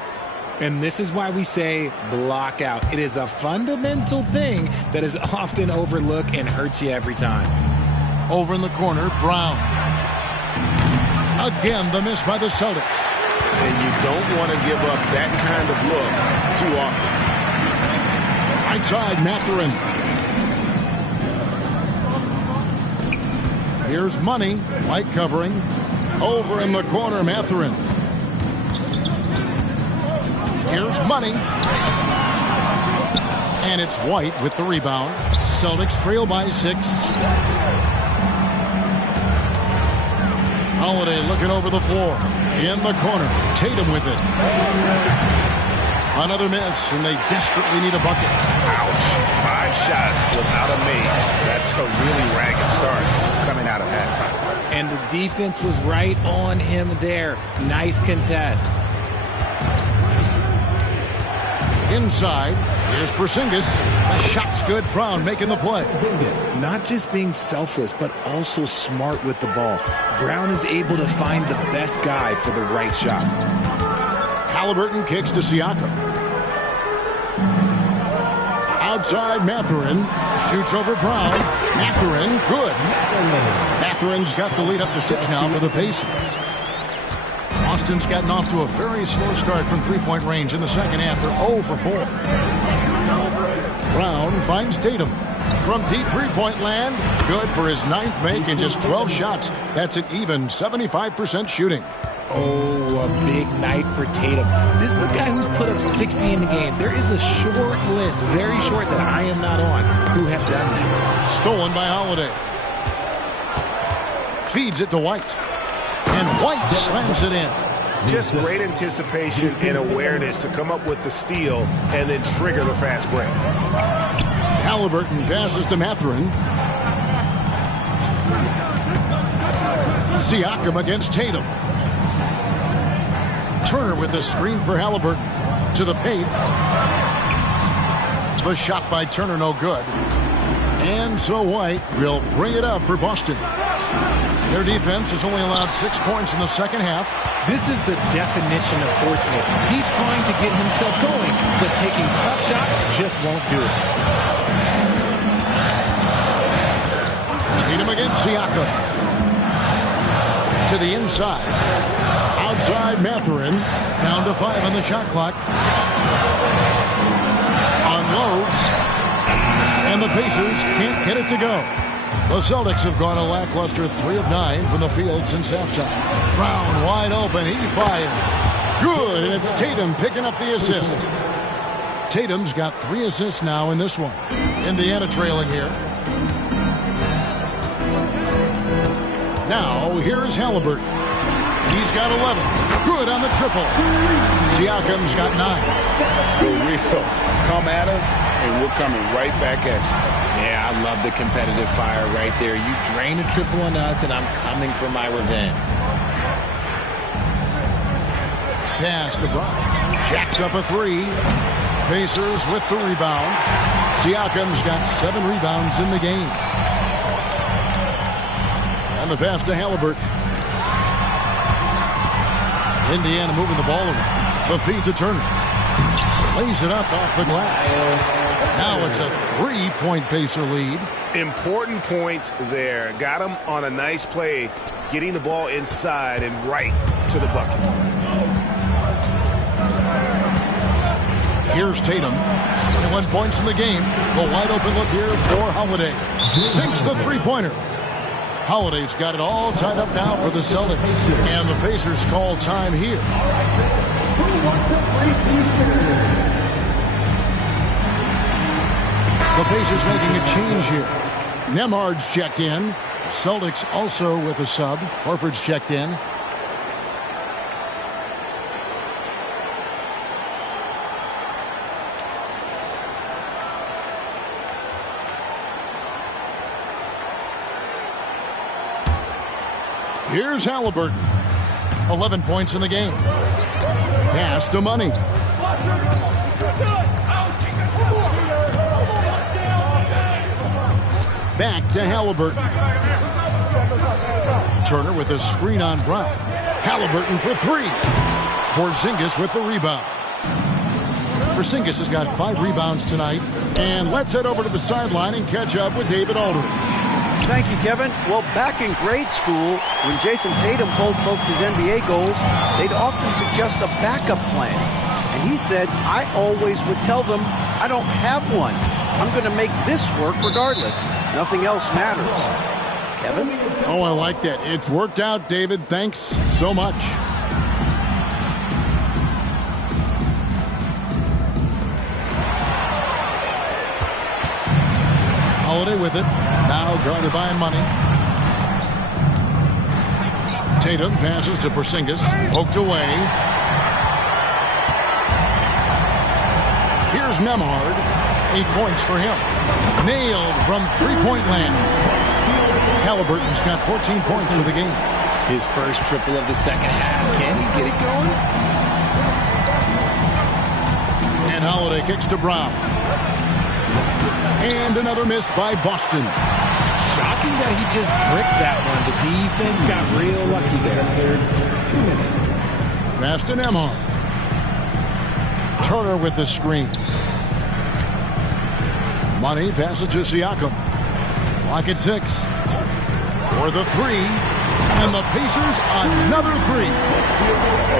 And this is why we say block out. It is a fundamental thing that is often overlooked and hurts you every time. Over in the corner, Brown. Again, the miss by the Celtics. And you don't want to give up that kind of look too often. Right side, Mathurin. Here's Money. White covering. Over in the corner, Mathurin. Here's Money. And it's White with the rebound. Celtics trail by 6. Holiday looking over the floor. In the corner. Tatum with it. Another miss, and they desperately need a bucket. Ouch. 5 shots without a make. That's a really ragged start coming out of halftime. And the defense was right on him there. Nice contest. Inside, here's Porzingis. The shot's good. Brown making the play. Not just being selfless, but also smart with the ball. Brown is able to find the best guy for the right shot. Halliburton kicks to Siakam. Outside, Mathurin. Shoots over Brown. Mathurin, good. Mathurin's got the lead up to 6 now for the Pacers. Boston's gotten off to a very slow start from three-point range in the second half. They're 0 for 4. Brown finds Tatum. From deep three-point land, good for his 9th make in just 12 shots. That's an even 75% shooting. Oh, a big night for Tatum. This is a guy who's put up 60 in the game. There is a short list, very short, that I am not on, who have done that. Stolen by Holiday. Feeds it to White. And White slams it in. Just great anticipation and awareness to come up with the steal and then trigger the fast break. Halliburton passes to Mathurin. Siakam against Tatum. Turner with a screen for Halliburton. To the paint. The shot by Turner no good. And so White will bring it up for Boston. Their defense has only allowed 6 points in the second half. This is the definition of forcing it. He's trying to get himself going, but taking tough shots just won't do it. Tatum against Siakam. To the inside. Outside Mathurin. Down to 5 on the shot clock. Unloads. And the Pacers can't get it to go. The Celtics have gone a lackluster 3 of 9 from the field since halftime. Brown wide open. He fires. Good. And it's Tatum picking up the assist. Tatum's got 3 assists now in this one. Indiana trailing here. Now, here's Halliburton. He's got 11. Good on the triple. Siakam's got 9. For real. Come at us, and we're coming right back at you. Yeah, I love the competitive fire right there. You drain a triple on us, and I'm coming for my revenge. Pass to Brown. Jacks up a 3. Pacers with the rebound. Siakam's got 7 rebounds in the game. And the pass to Halliburton. Indiana moving the ball around. The feed to Turner. Lays it up off the glass. Now it's a 3-point Pacer lead. Important points there. Got him on a nice play, getting the ball inside and right to the bucket. Here's Tatum. 21 points in the game. The wide open look here for Holiday. Sinks the three-pointer. Holiday's got it all tied up now for the Celtics. And the Pacers call time here. The Pacers making a change here. Nembhard's checked in. Celtics also with a sub. Horford's checked in. Here's Halliburton. 11 points in the game. Pass to Money. Back to Halliburton. Turner with a screen on Brown. Halliburton for three. Porzingis with the rebound. Porzingis has got 5 rebounds tonight. And let's head over to the sideline and catch up with David Aldridge. Thank you, Kevin. Well, back in grade school, when Jason Tatum told folks his NBA goals, they'd often suggest a backup plan. And he said, I always would tell them, I don't have one. I'm going to make this work regardless. Nothing else matters. Kevin? Oh, I like that. It's worked out, David. Thanks so much. Holiday with it. Now guarded by Money. Tatum passes to Porzingis. Poked away. Here's Nembhard. 8 points for him. Nailed from three-point land. Halliburton's got 14 points for the game. His first triple of the second half. Can he get it going? And Holiday kicks to Brown. And another miss by Boston. Shocking that he just bricked that one. The defense got real lucky there. Third, 2 minutes. Pass to Nembhard. Turner with the screen. Money passes to Siakam. Lock at 6. For the three. And the Pacers another 3.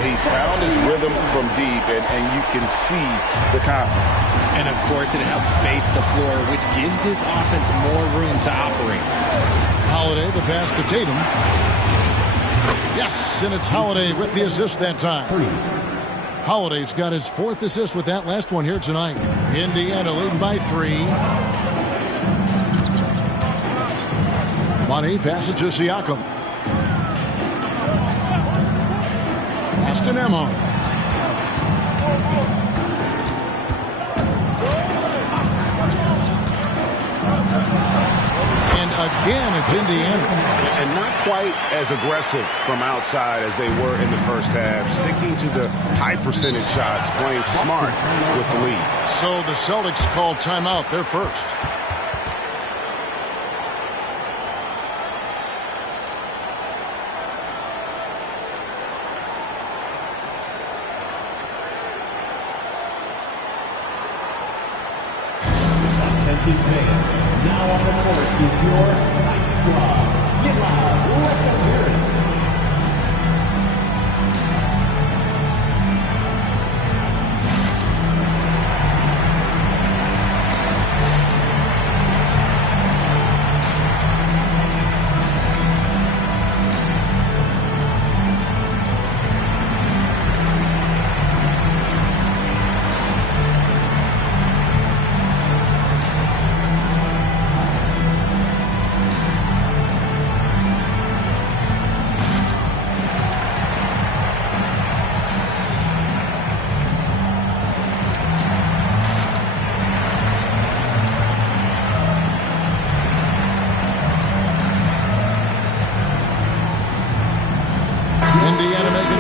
He's found his rhythm from deep, and you can see the confidence. And, of course, it helps space the floor, which gives this offense more room to operate. Holiday, the pass to Tatum. Yes, and it's Holiday with the assist that time. Holiday's got his 4th assist with that last one here tonight. Indiana leading by 3. Money passes to Siakam. Pass to Nembhard. And again, it's Indiana. And not quite as aggressive from outside as they were in the first half. Sticking to the high percentage shots, playing smart with the lead. So the Celtics called timeout. They're first. Attention fans, now on the court is your Night Squad. Get loud, let them hear it.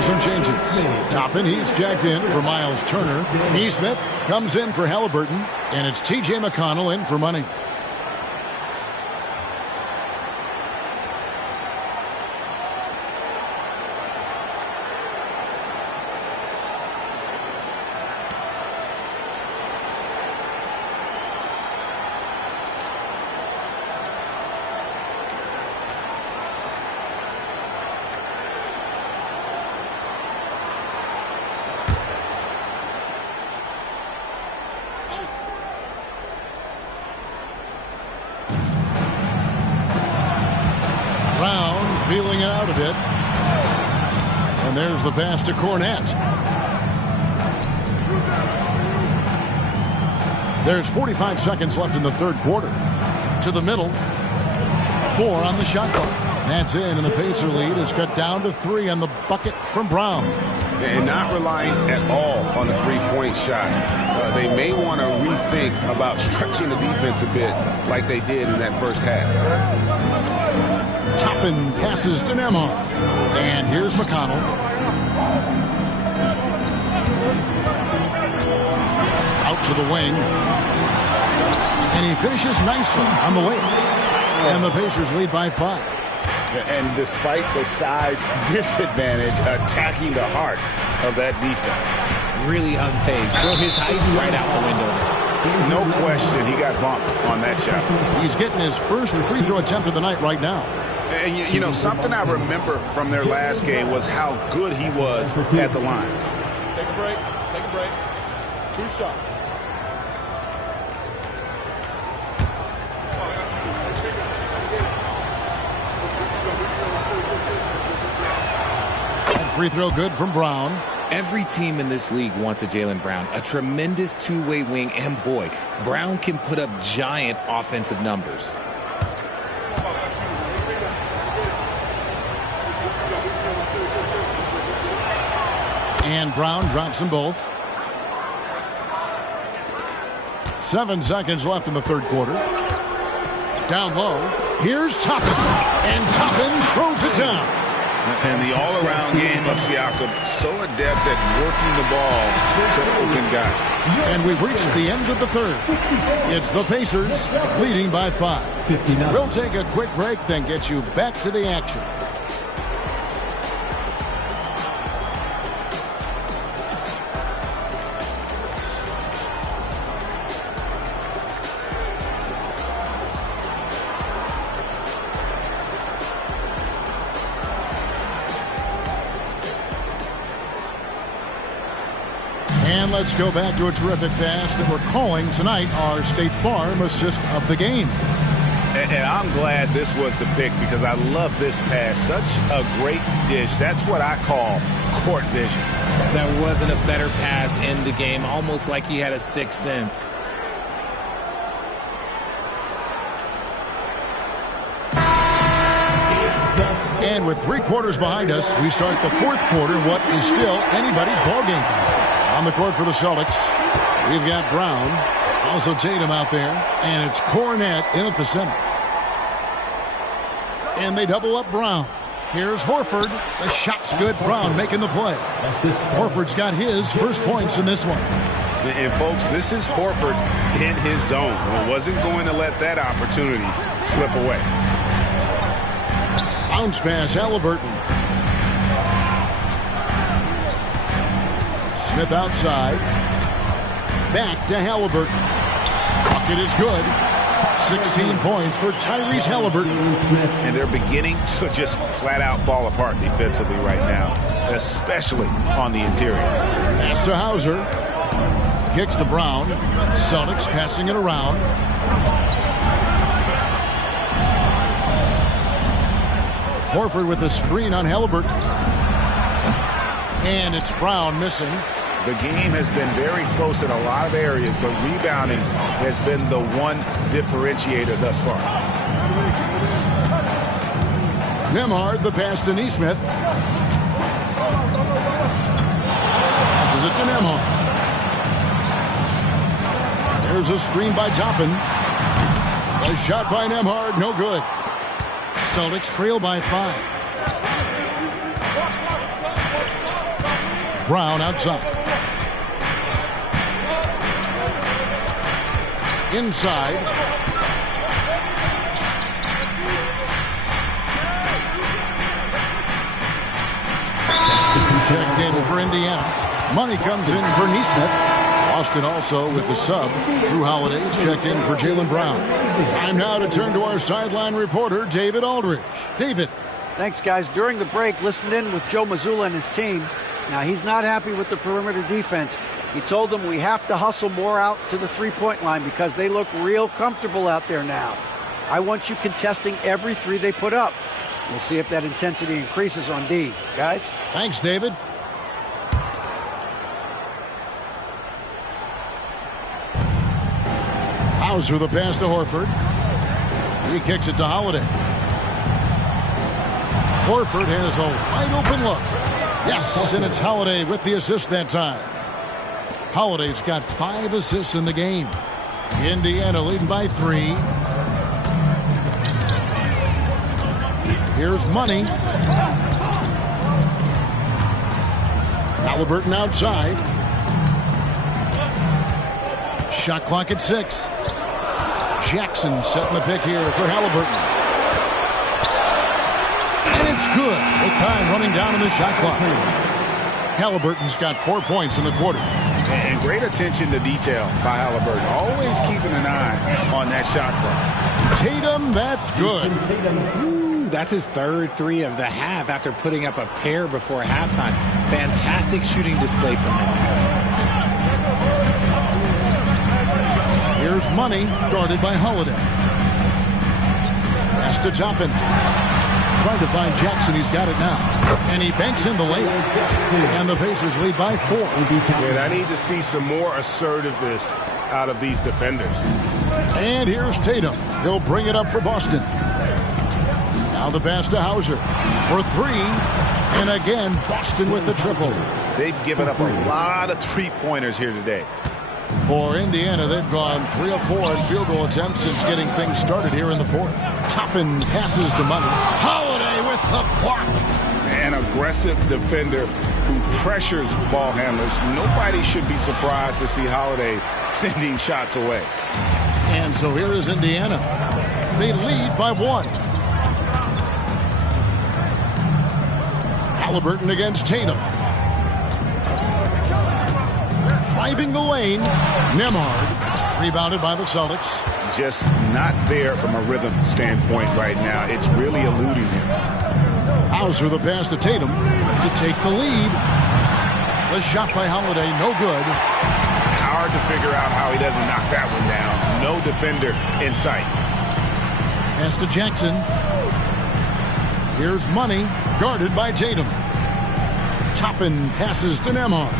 Some changes. Toppin, he's checked in for Miles Turner. Neesmith comes in for Halliburton. And it's T.J. McConnell in for Money. feeling it out a bit. And there's the pass to Cornette. There's 45 seconds left in the third quarter. To the middle. 4 on the shot clock. That's in, and the Pacer lead is cut down to 3 on the bucket from Brown. And not relying at all on the three-point shot. They may want to rethink about stretching the defense a bit like they did in that first half. Toppin passes to Nembhard. And here's McConnell. Out to the wing. And he finishes nicely on the layup. And the Pacers lead by 5. And despite the size disadvantage, attacking the heart of that defense. Really unfazed. Throw his height right out the window there. No question he got bumped on that shot. He's getting his first free throw attempt of the night right now. And you know, something I remember from their last game was how good he was at the line. Take a break. Take a break. 2 shots. Free throw good from Brown. Every team in this league wants a Jaylen Brown, a tremendous two-way wing, and boy, Brown can put up giant offensive numbers. And Brown drops them both. 7 seconds left in the third quarter. Down low. Here's Toppin. And Toppin throws it down. And the all-around game of Siakam, so adept at working the ball to open guys. And we've reached the end of the third. It's the Pacers leading by 5. We'll take a quick break, then get you back to the action. And let's go back to a terrific pass that we're calling tonight our State Farm assist of the game. And I'm glad this was the pick because I love this pass. Such a great dish. That's what I call court vision. There wasn't a better pass in the game, almost like he had a sixth sense. And with 3 quarters behind us, we start the fourth quarter, what is still anybody's ballgame. On the court for the Celtics, we've got Brown, also Tatum out there, and it's Cornette in at the center. And they double up Brown. Here's Horford. The shot's good. Brown making the play. Horford's got his first points in this one. And, folks, this is Horford in his zone. He wasn't going to let that opportunity slip away. Bounce pass, Halliburton. Smith outside. Back to Halliburton. Bucket is good. 16 points for Tyrese Halliburton. And they're beginning to just flat out fall apart defensively right now, especially on the interior. Pass to Hauser. Kicks to Brown. Celtics passing it around. Horford with a screen on Halliburton. And it's Brown missing. The game has been very close in a lot of areas, but rebounding has been the one differentiator thus far. Nembhard, the pass to Nesmith. Passes it to Nembhard. There's a screen by Toppin. A shot by Nembhard, no good. Celtics trail by 5. Brown outside. Inside. Checked in for Indiana. Money comes in for Nesmith. Austin also with the sub. Drew Holiday's checked in for Jaylen Brown. Time now to turn to our sideline reporter, David Aldridge. David. Thanks, guys. During the break, listened in with Joe Mazzulla and his team. Now, he's not happy with the perimeter defense. He told them we have to hustle more out to the three-point line because they look real comfortable out there now. I want you contesting every three they put up. We'll see if that intensity increases on D. Guys? Thanks, David. Hauser the pass to Horford. He kicks it to Holiday. Horford has a wide open look. Yes, and it's Holiday with the assist that time. Holiday's got 5 assists in the game. Indiana leading by 3. Here's Money. Halliburton outside. Shot clock at 6. Jackson setting the pick here for Halliburton. And it's good with time running down in the shot clock. Halliburton's got 4 points in the quarter. And great attention to detail by Halliburton. Always keeping an eye on that shot clock. Tatum, that's good. Ooh, that's his third 3 of the half after putting up a pair before halftime. Fantastic shooting display from him. Here's Money, guarded by Holiday. Pass to Toppin. Trying to find Jackson. He's got it now. And he banks in the layup. And the Pacers lead by 4. And I need to see some more assertiveness out of these defenders. And here's Tatum. He'll bring it up for Boston. Now the pass to Hauser for 3. And again, Boston with the triple. They've given up a lot of three-pointers here today. For Indiana, they've gone 3 of 4 in field goal attempts since getting things started here in the 4th. Toppin passes to Money. Holiday with the block. An aggressive defender who pressures ball handlers. Nobody should be surprised to see Holiday sending shots away. And so here is Indiana. They lead by 1. Halliburton against Tatum. Driving the lane. Nembhard rebounded by the Celtics. Just not there from a rhythm standpoint right now. It's really eluding him. Hauser the pass to Tatum to take the lead. The shot by Holiday, no good. Hard to figure out how he doesn't knock that one down. No defender in sight. Pass to Jackson. Here's Money, guarded by Tatum. Toppin passes to Nembhard.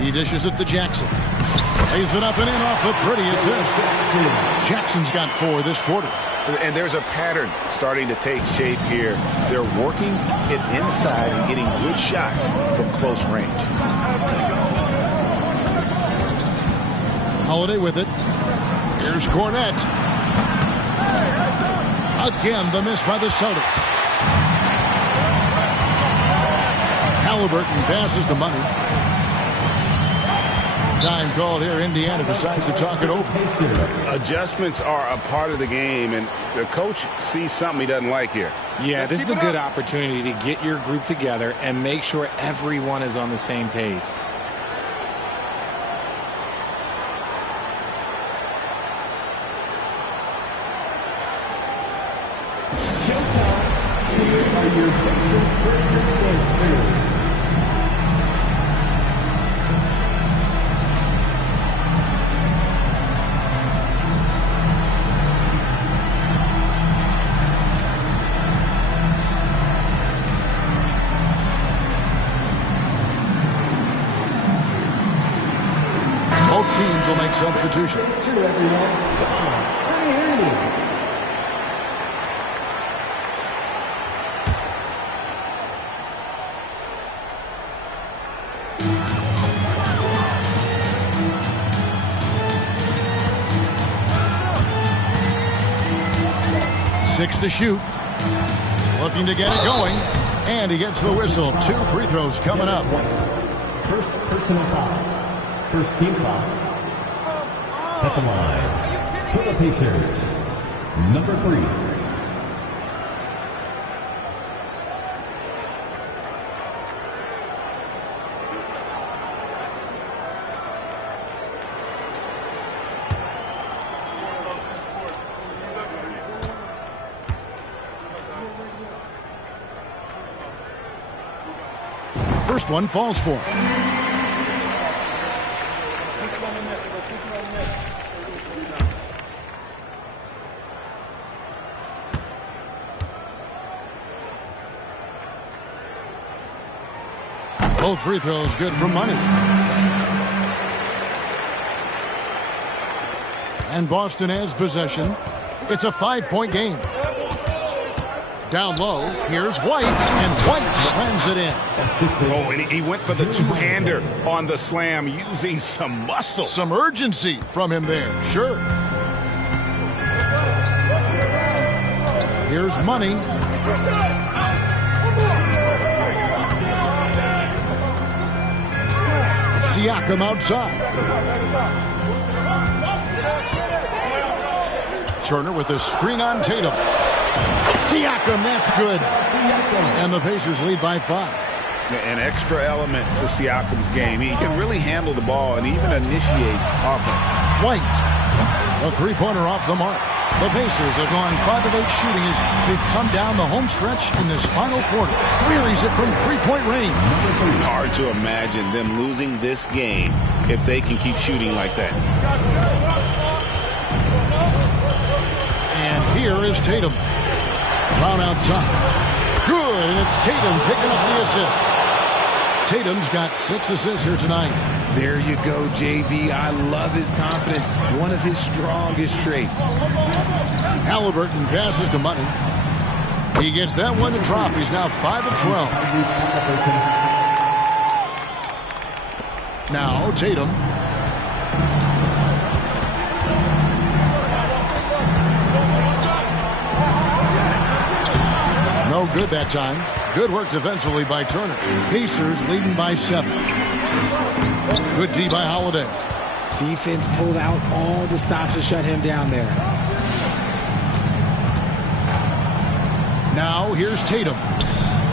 He dishes it to Jackson. Lays it up and in off the pretty assist. Jackson's got 4 this quarter. And there's a pattern starting to take shape here. They're working it inside and getting good shots from close range. Holiday with it. Here's Cornette. Again, the miss by the Celtics. Halliburton passes to Money. Time called here. Indiana decides to talk it over. Adjustments are a part of the game, and the coach sees something he doesn't like here. Yeah, this is a good opportunity to get your group together and make sure everyone is on the same page. Both teams will make substitutions. Six to shoot. Looking to get it going. And he gets the whistle. 2 free throws coming up. First personal foul. First team foul. At the line. For the Pacers. Number 3. First one falls for him. Both free throws good from Money. And Boston has possession. It's a 5-point game. Down low, here's White, and White slams it in. Oh, and he went for the two-hander on the slam using some muscle. Some urgency from him there, sure. Here's Money. Siakam outside. Turner with a screen on Tatum. Siakam, that's good. And the Pacers lead by 5. An extra element to Siakam's game. He can really handle the ball and even initiate offense. White, a three-pointer off the mark. The Pacers have gone 5 of 8 shooting as they've come down the home stretch in this final quarter. Wearies it from three-point range. Hard to imagine them losing this game if they can keep shooting like that. And here is Tatum. Brown outside. Good, and it's Tatum picking up the assist. Tatum's got 6 assists here tonight. There you go, JB. I love his confidence. One of his strongest traits. Halliburton passes to Money. He gets that one to drop. He's now 5 of 12. Now Tatum. No good that time. Good work defensively by Turner. Pacers leading by 7. Good D by Holiday. Defense pulled out all the stops to shut him down there. Now here's Tatum.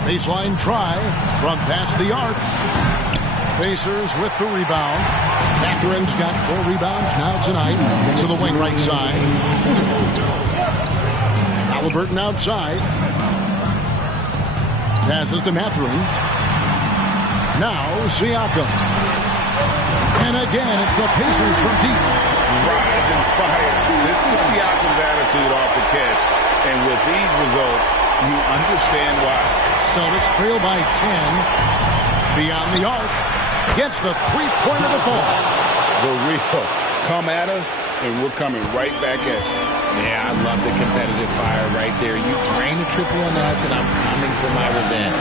Baseline try from past the arc. Pacers with the rebound. Catherine's got 4 rebounds now tonight to the wing right side. Halliburton outside. Passes to Mathurin. Now Siakam. And again, it's the Pacers from deep. Rise and fires. This is Siakam's attitude off the catch. And with these results, you understand why. Celtics trail by 10. Beyond the arc. Gets the three-pointer to fall. The real. Come at us, and we're coming right back at you. Yeah, I love the competitive fire right there. You drain a triple on us, and I'm coming for my revenge.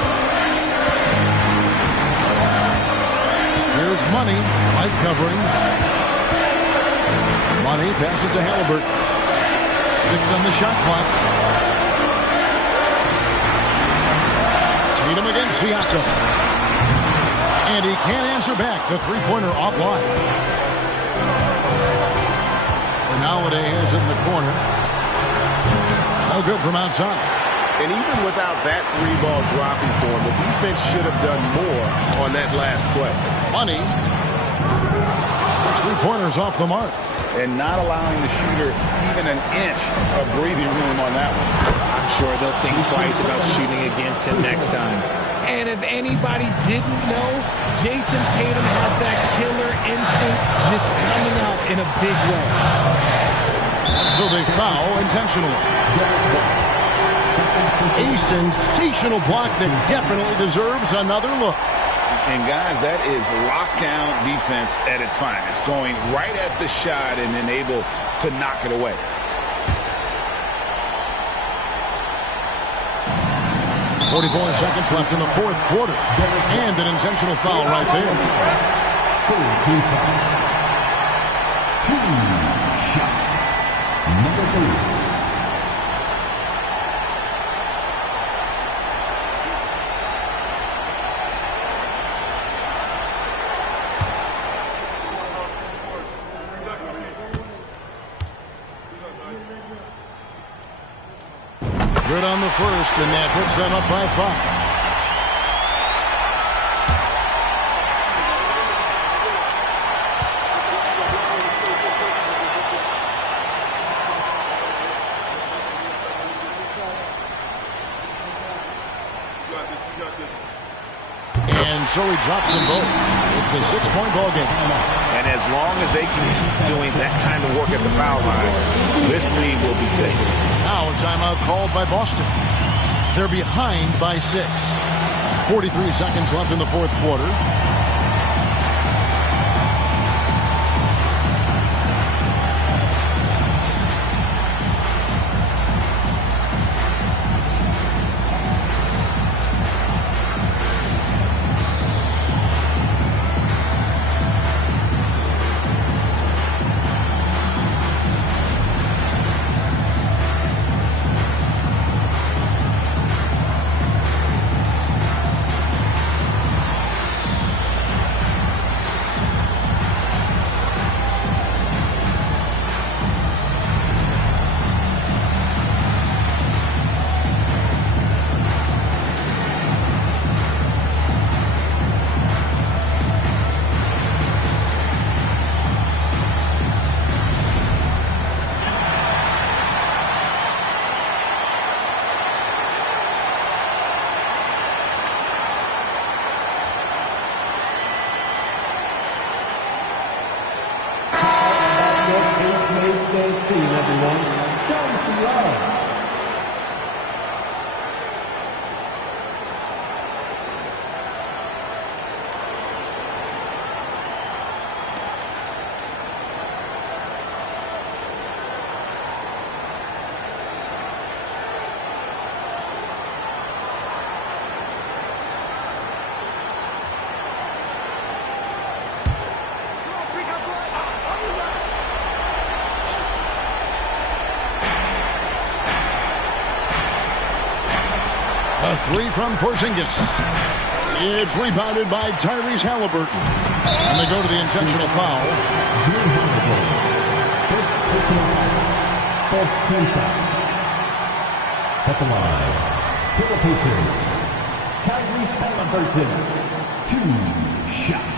Here's Money, light covering. Money passes to Halliburton. 6 on the shot clock. Tatum against Siakam. And he can't answer back. The three-pointer offline. And Holiday has it in the corner. No good from outside. And even without that 3-ball dropping for him, the defense should have done more on that last play. Money. Those 3-pointers off the mark. And not allowing the shooter even an inch of breathing room on that one. I'm sure they'll think twice about shooting against him next time. And if anybody didn't know, Jason Tatum has that killer instinct just coming out in a big way. And so they foul intentionally. A sensational block that definitely deserves another look. And guys, that is lockdown defense at its finest. Going right at the shot and then able to knock it away. .44 seconds left in the fourth quarter. And an intentional foul right there. 2 shots. Number 3. Good on the first, and that puts them up by 5. And so he drops them both. It's a 6-point ball game. And as long as they can keep doing that kind of work at the foul line, this lead will be safe. Now a timeout called by Boston. They're behind by 6. 43 seconds left in the fourth quarter. Dance team, everyone. Show them some love. A three from Porzingis. It's rebounded by Tyrese Halliburton. And they go to the intentional foul. First personal foul. Fourth team foul. At the line, for the Pacers, Tyrese Halliburton. 2 shots.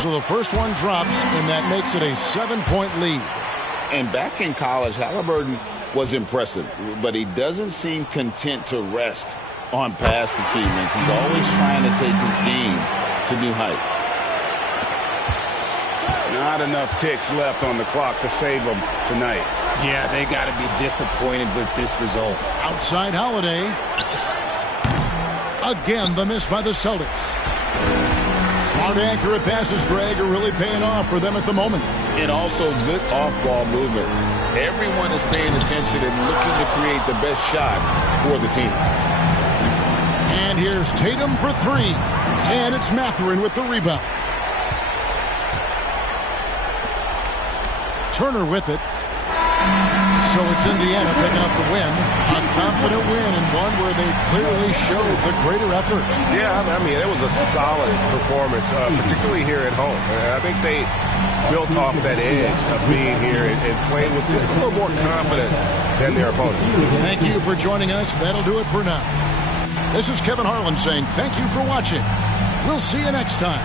So the first one drops, and that makes it a 7-point lead. And back in college, Halliburton was impressive, but he doesn't seem content to rest on past achievements. He's always trying to take his game to new heights. Not enough ticks left on the clock to save them tonight. Yeah, they got to be disappointed with this result. Outside Holiday. Again, the miss by the Celtics. Smart, accurate passes, Greg, are really paying off for them at the moment. And also good off-ball movement. Everyone is paying attention and looking to create the best shot for the team. And here's Tatum for 3. And it's Mathurin with the rebound. Turner with it. So it's Indiana picking up the win. A confident win, and one where they clearly showed the greater effort. Yeah, I mean, it was a solid performance, particularly here at home. I think they built off that edge of being here and playing with just a little more confidence than their opponent. Thank you for joining us. That'll do it for now. This is Kevin Harlan saying thank you for watching. We'll see you next time.